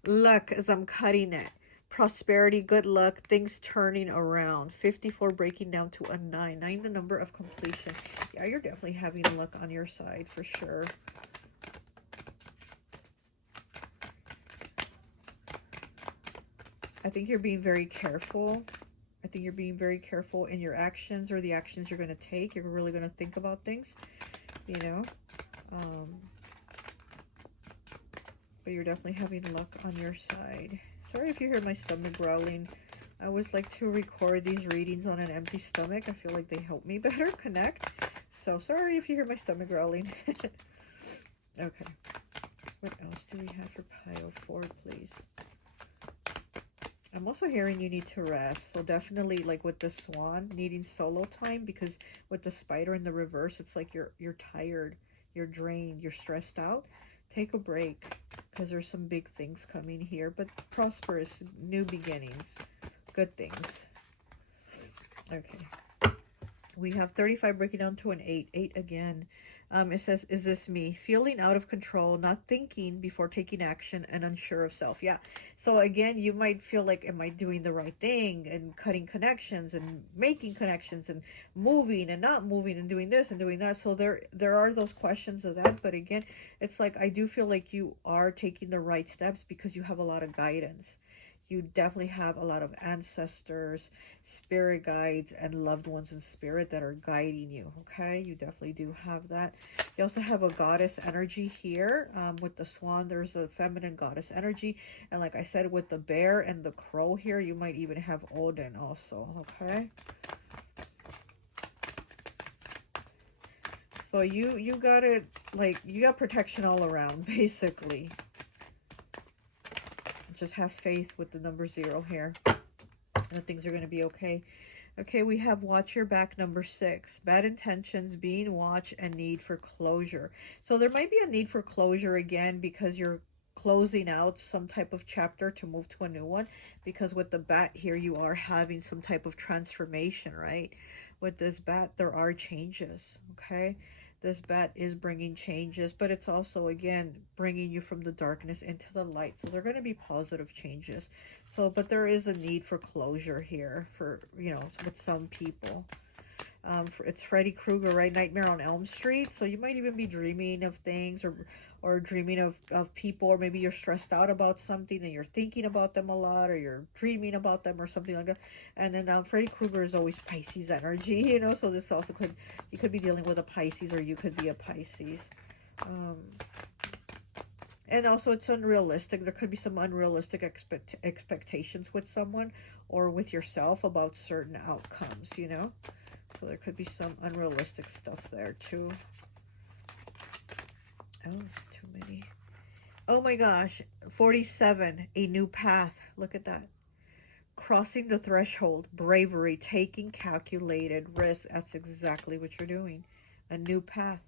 Luck as I'm cutting it. Prosperity, good luck, things turning around. 54 breaking down to a 9. 9, the number of completion. Yeah, you're definitely having luck on your side for sure. I think you're being very careful. I think you're being very careful in your actions or the actions you're going to take. You're really going to think about things, you know. But you're definitely having luck on your side. Sorry if you hear my stomach growling. I always like to record these readings on an empty stomach. I feel like they help me better connect. So sorry if you hear my stomach growling. Okay. What else do we have for pile 4, please? I'm also hearing you need to rest. So definitely like with the Swan, needing solo time, because with the Spider in the reverse, it's like you're tired, you're drained, you're stressed out. Take a break, because there's some big things coming here, but prosperous, new beginnings, good things. Okay. We have 35 breaking down to an 8. 8 again. It says, is this me? Feeling out of control, not thinking before taking action, and unsure of self. Yeah. So again, you might feel like, am I doing the right thing? And cutting connections and making connections and moving and not moving and doing this and doing that. So there are those questions of that. But again, it's like, I do feel like you are taking the right steps because you have a lot of guidance. You definitely have a lot of ancestors, spirit guides, and loved ones in spirit that are guiding you, okay? You definitely do have that. You also have a goddess energy here. With the Swan, there's a feminine goddess energy. And like I said, with the bear and the crow here, you might even have Odin also, okay? So you got it, like, you got protection all around, basically. Just have faith with the number 0 here, and things are going to be okay. Okay, we have watch your back, number 6. Bad intentions, being watched, and need for closure. So there might be a need for closure again because you're closing out some type of chapter to move to a new one, because with the bat here, you are having some type of transformation, right? With this bat, there are changes, okay? This bat is bringing changes, but it's also, again, bringing you from the darkness into the light. So they're going to be positive changes. So, but there is a need for closure here for, you know, with some people. It's Freddy Krueger, right? Nightmare on Elm Street. So you might even be dreaming of things or dreaming of people, or maybe you're stressed out about something and you're thinking about them a lot, or you're dreaming about them or something like that. And then Freddy Krueger is always Pisces energy, you know, so this also could, you could be dealing with a Pisces, or you could be a Pisces. And also it's unrealistic. There could be some unrealistic expectations with someone or with yourself about certain outcomes, you know. So there could be some unrealistic stuff there too. Oh, it's too many. Oh my gosh. 47, a new path. Look at that. Crossing the threshold, bravery, taking calculated risks. That's exactly what you're doing. A new path.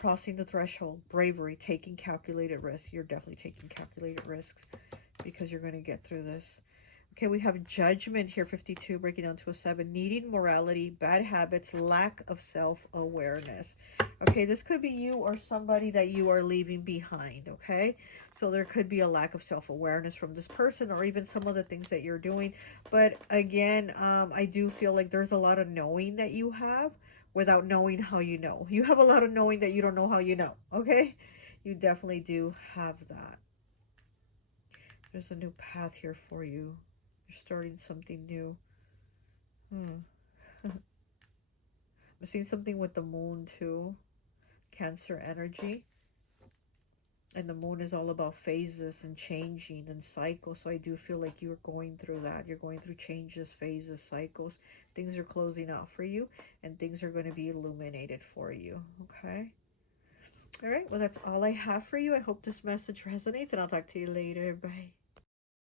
Crossing the threshold, bravery, taking calculated risks. You're definitely taking calculated risks because you're going to get through this. Okay, we have judgment here, 52, breaking down to a 7. Needing morality, bad habits, lack of self-awareness. Okay, this could be you or somebody that you are leaving behind, okay? So there could be a lack of self-awareness from this person, or even some of the things that you're doing. But again, I do feel like there's a lot of knowing that you have without knowing how you know. You have a lot of knowing that you don't know how you know, okay? You definitely do have that. There's a new path here for you. You're starting something new. I'm seeing something with the moon too. Cancer energy. And the moon is all about phases and changing and cycles. So I do feel like you're going through that. You're going through changes, phases, cycles. Things are closing out for you. And things are going to be illuminated for you. Okay? All right. Well, that's all I have for you. I hope this message resonates. And I'll talk to you later. Bye.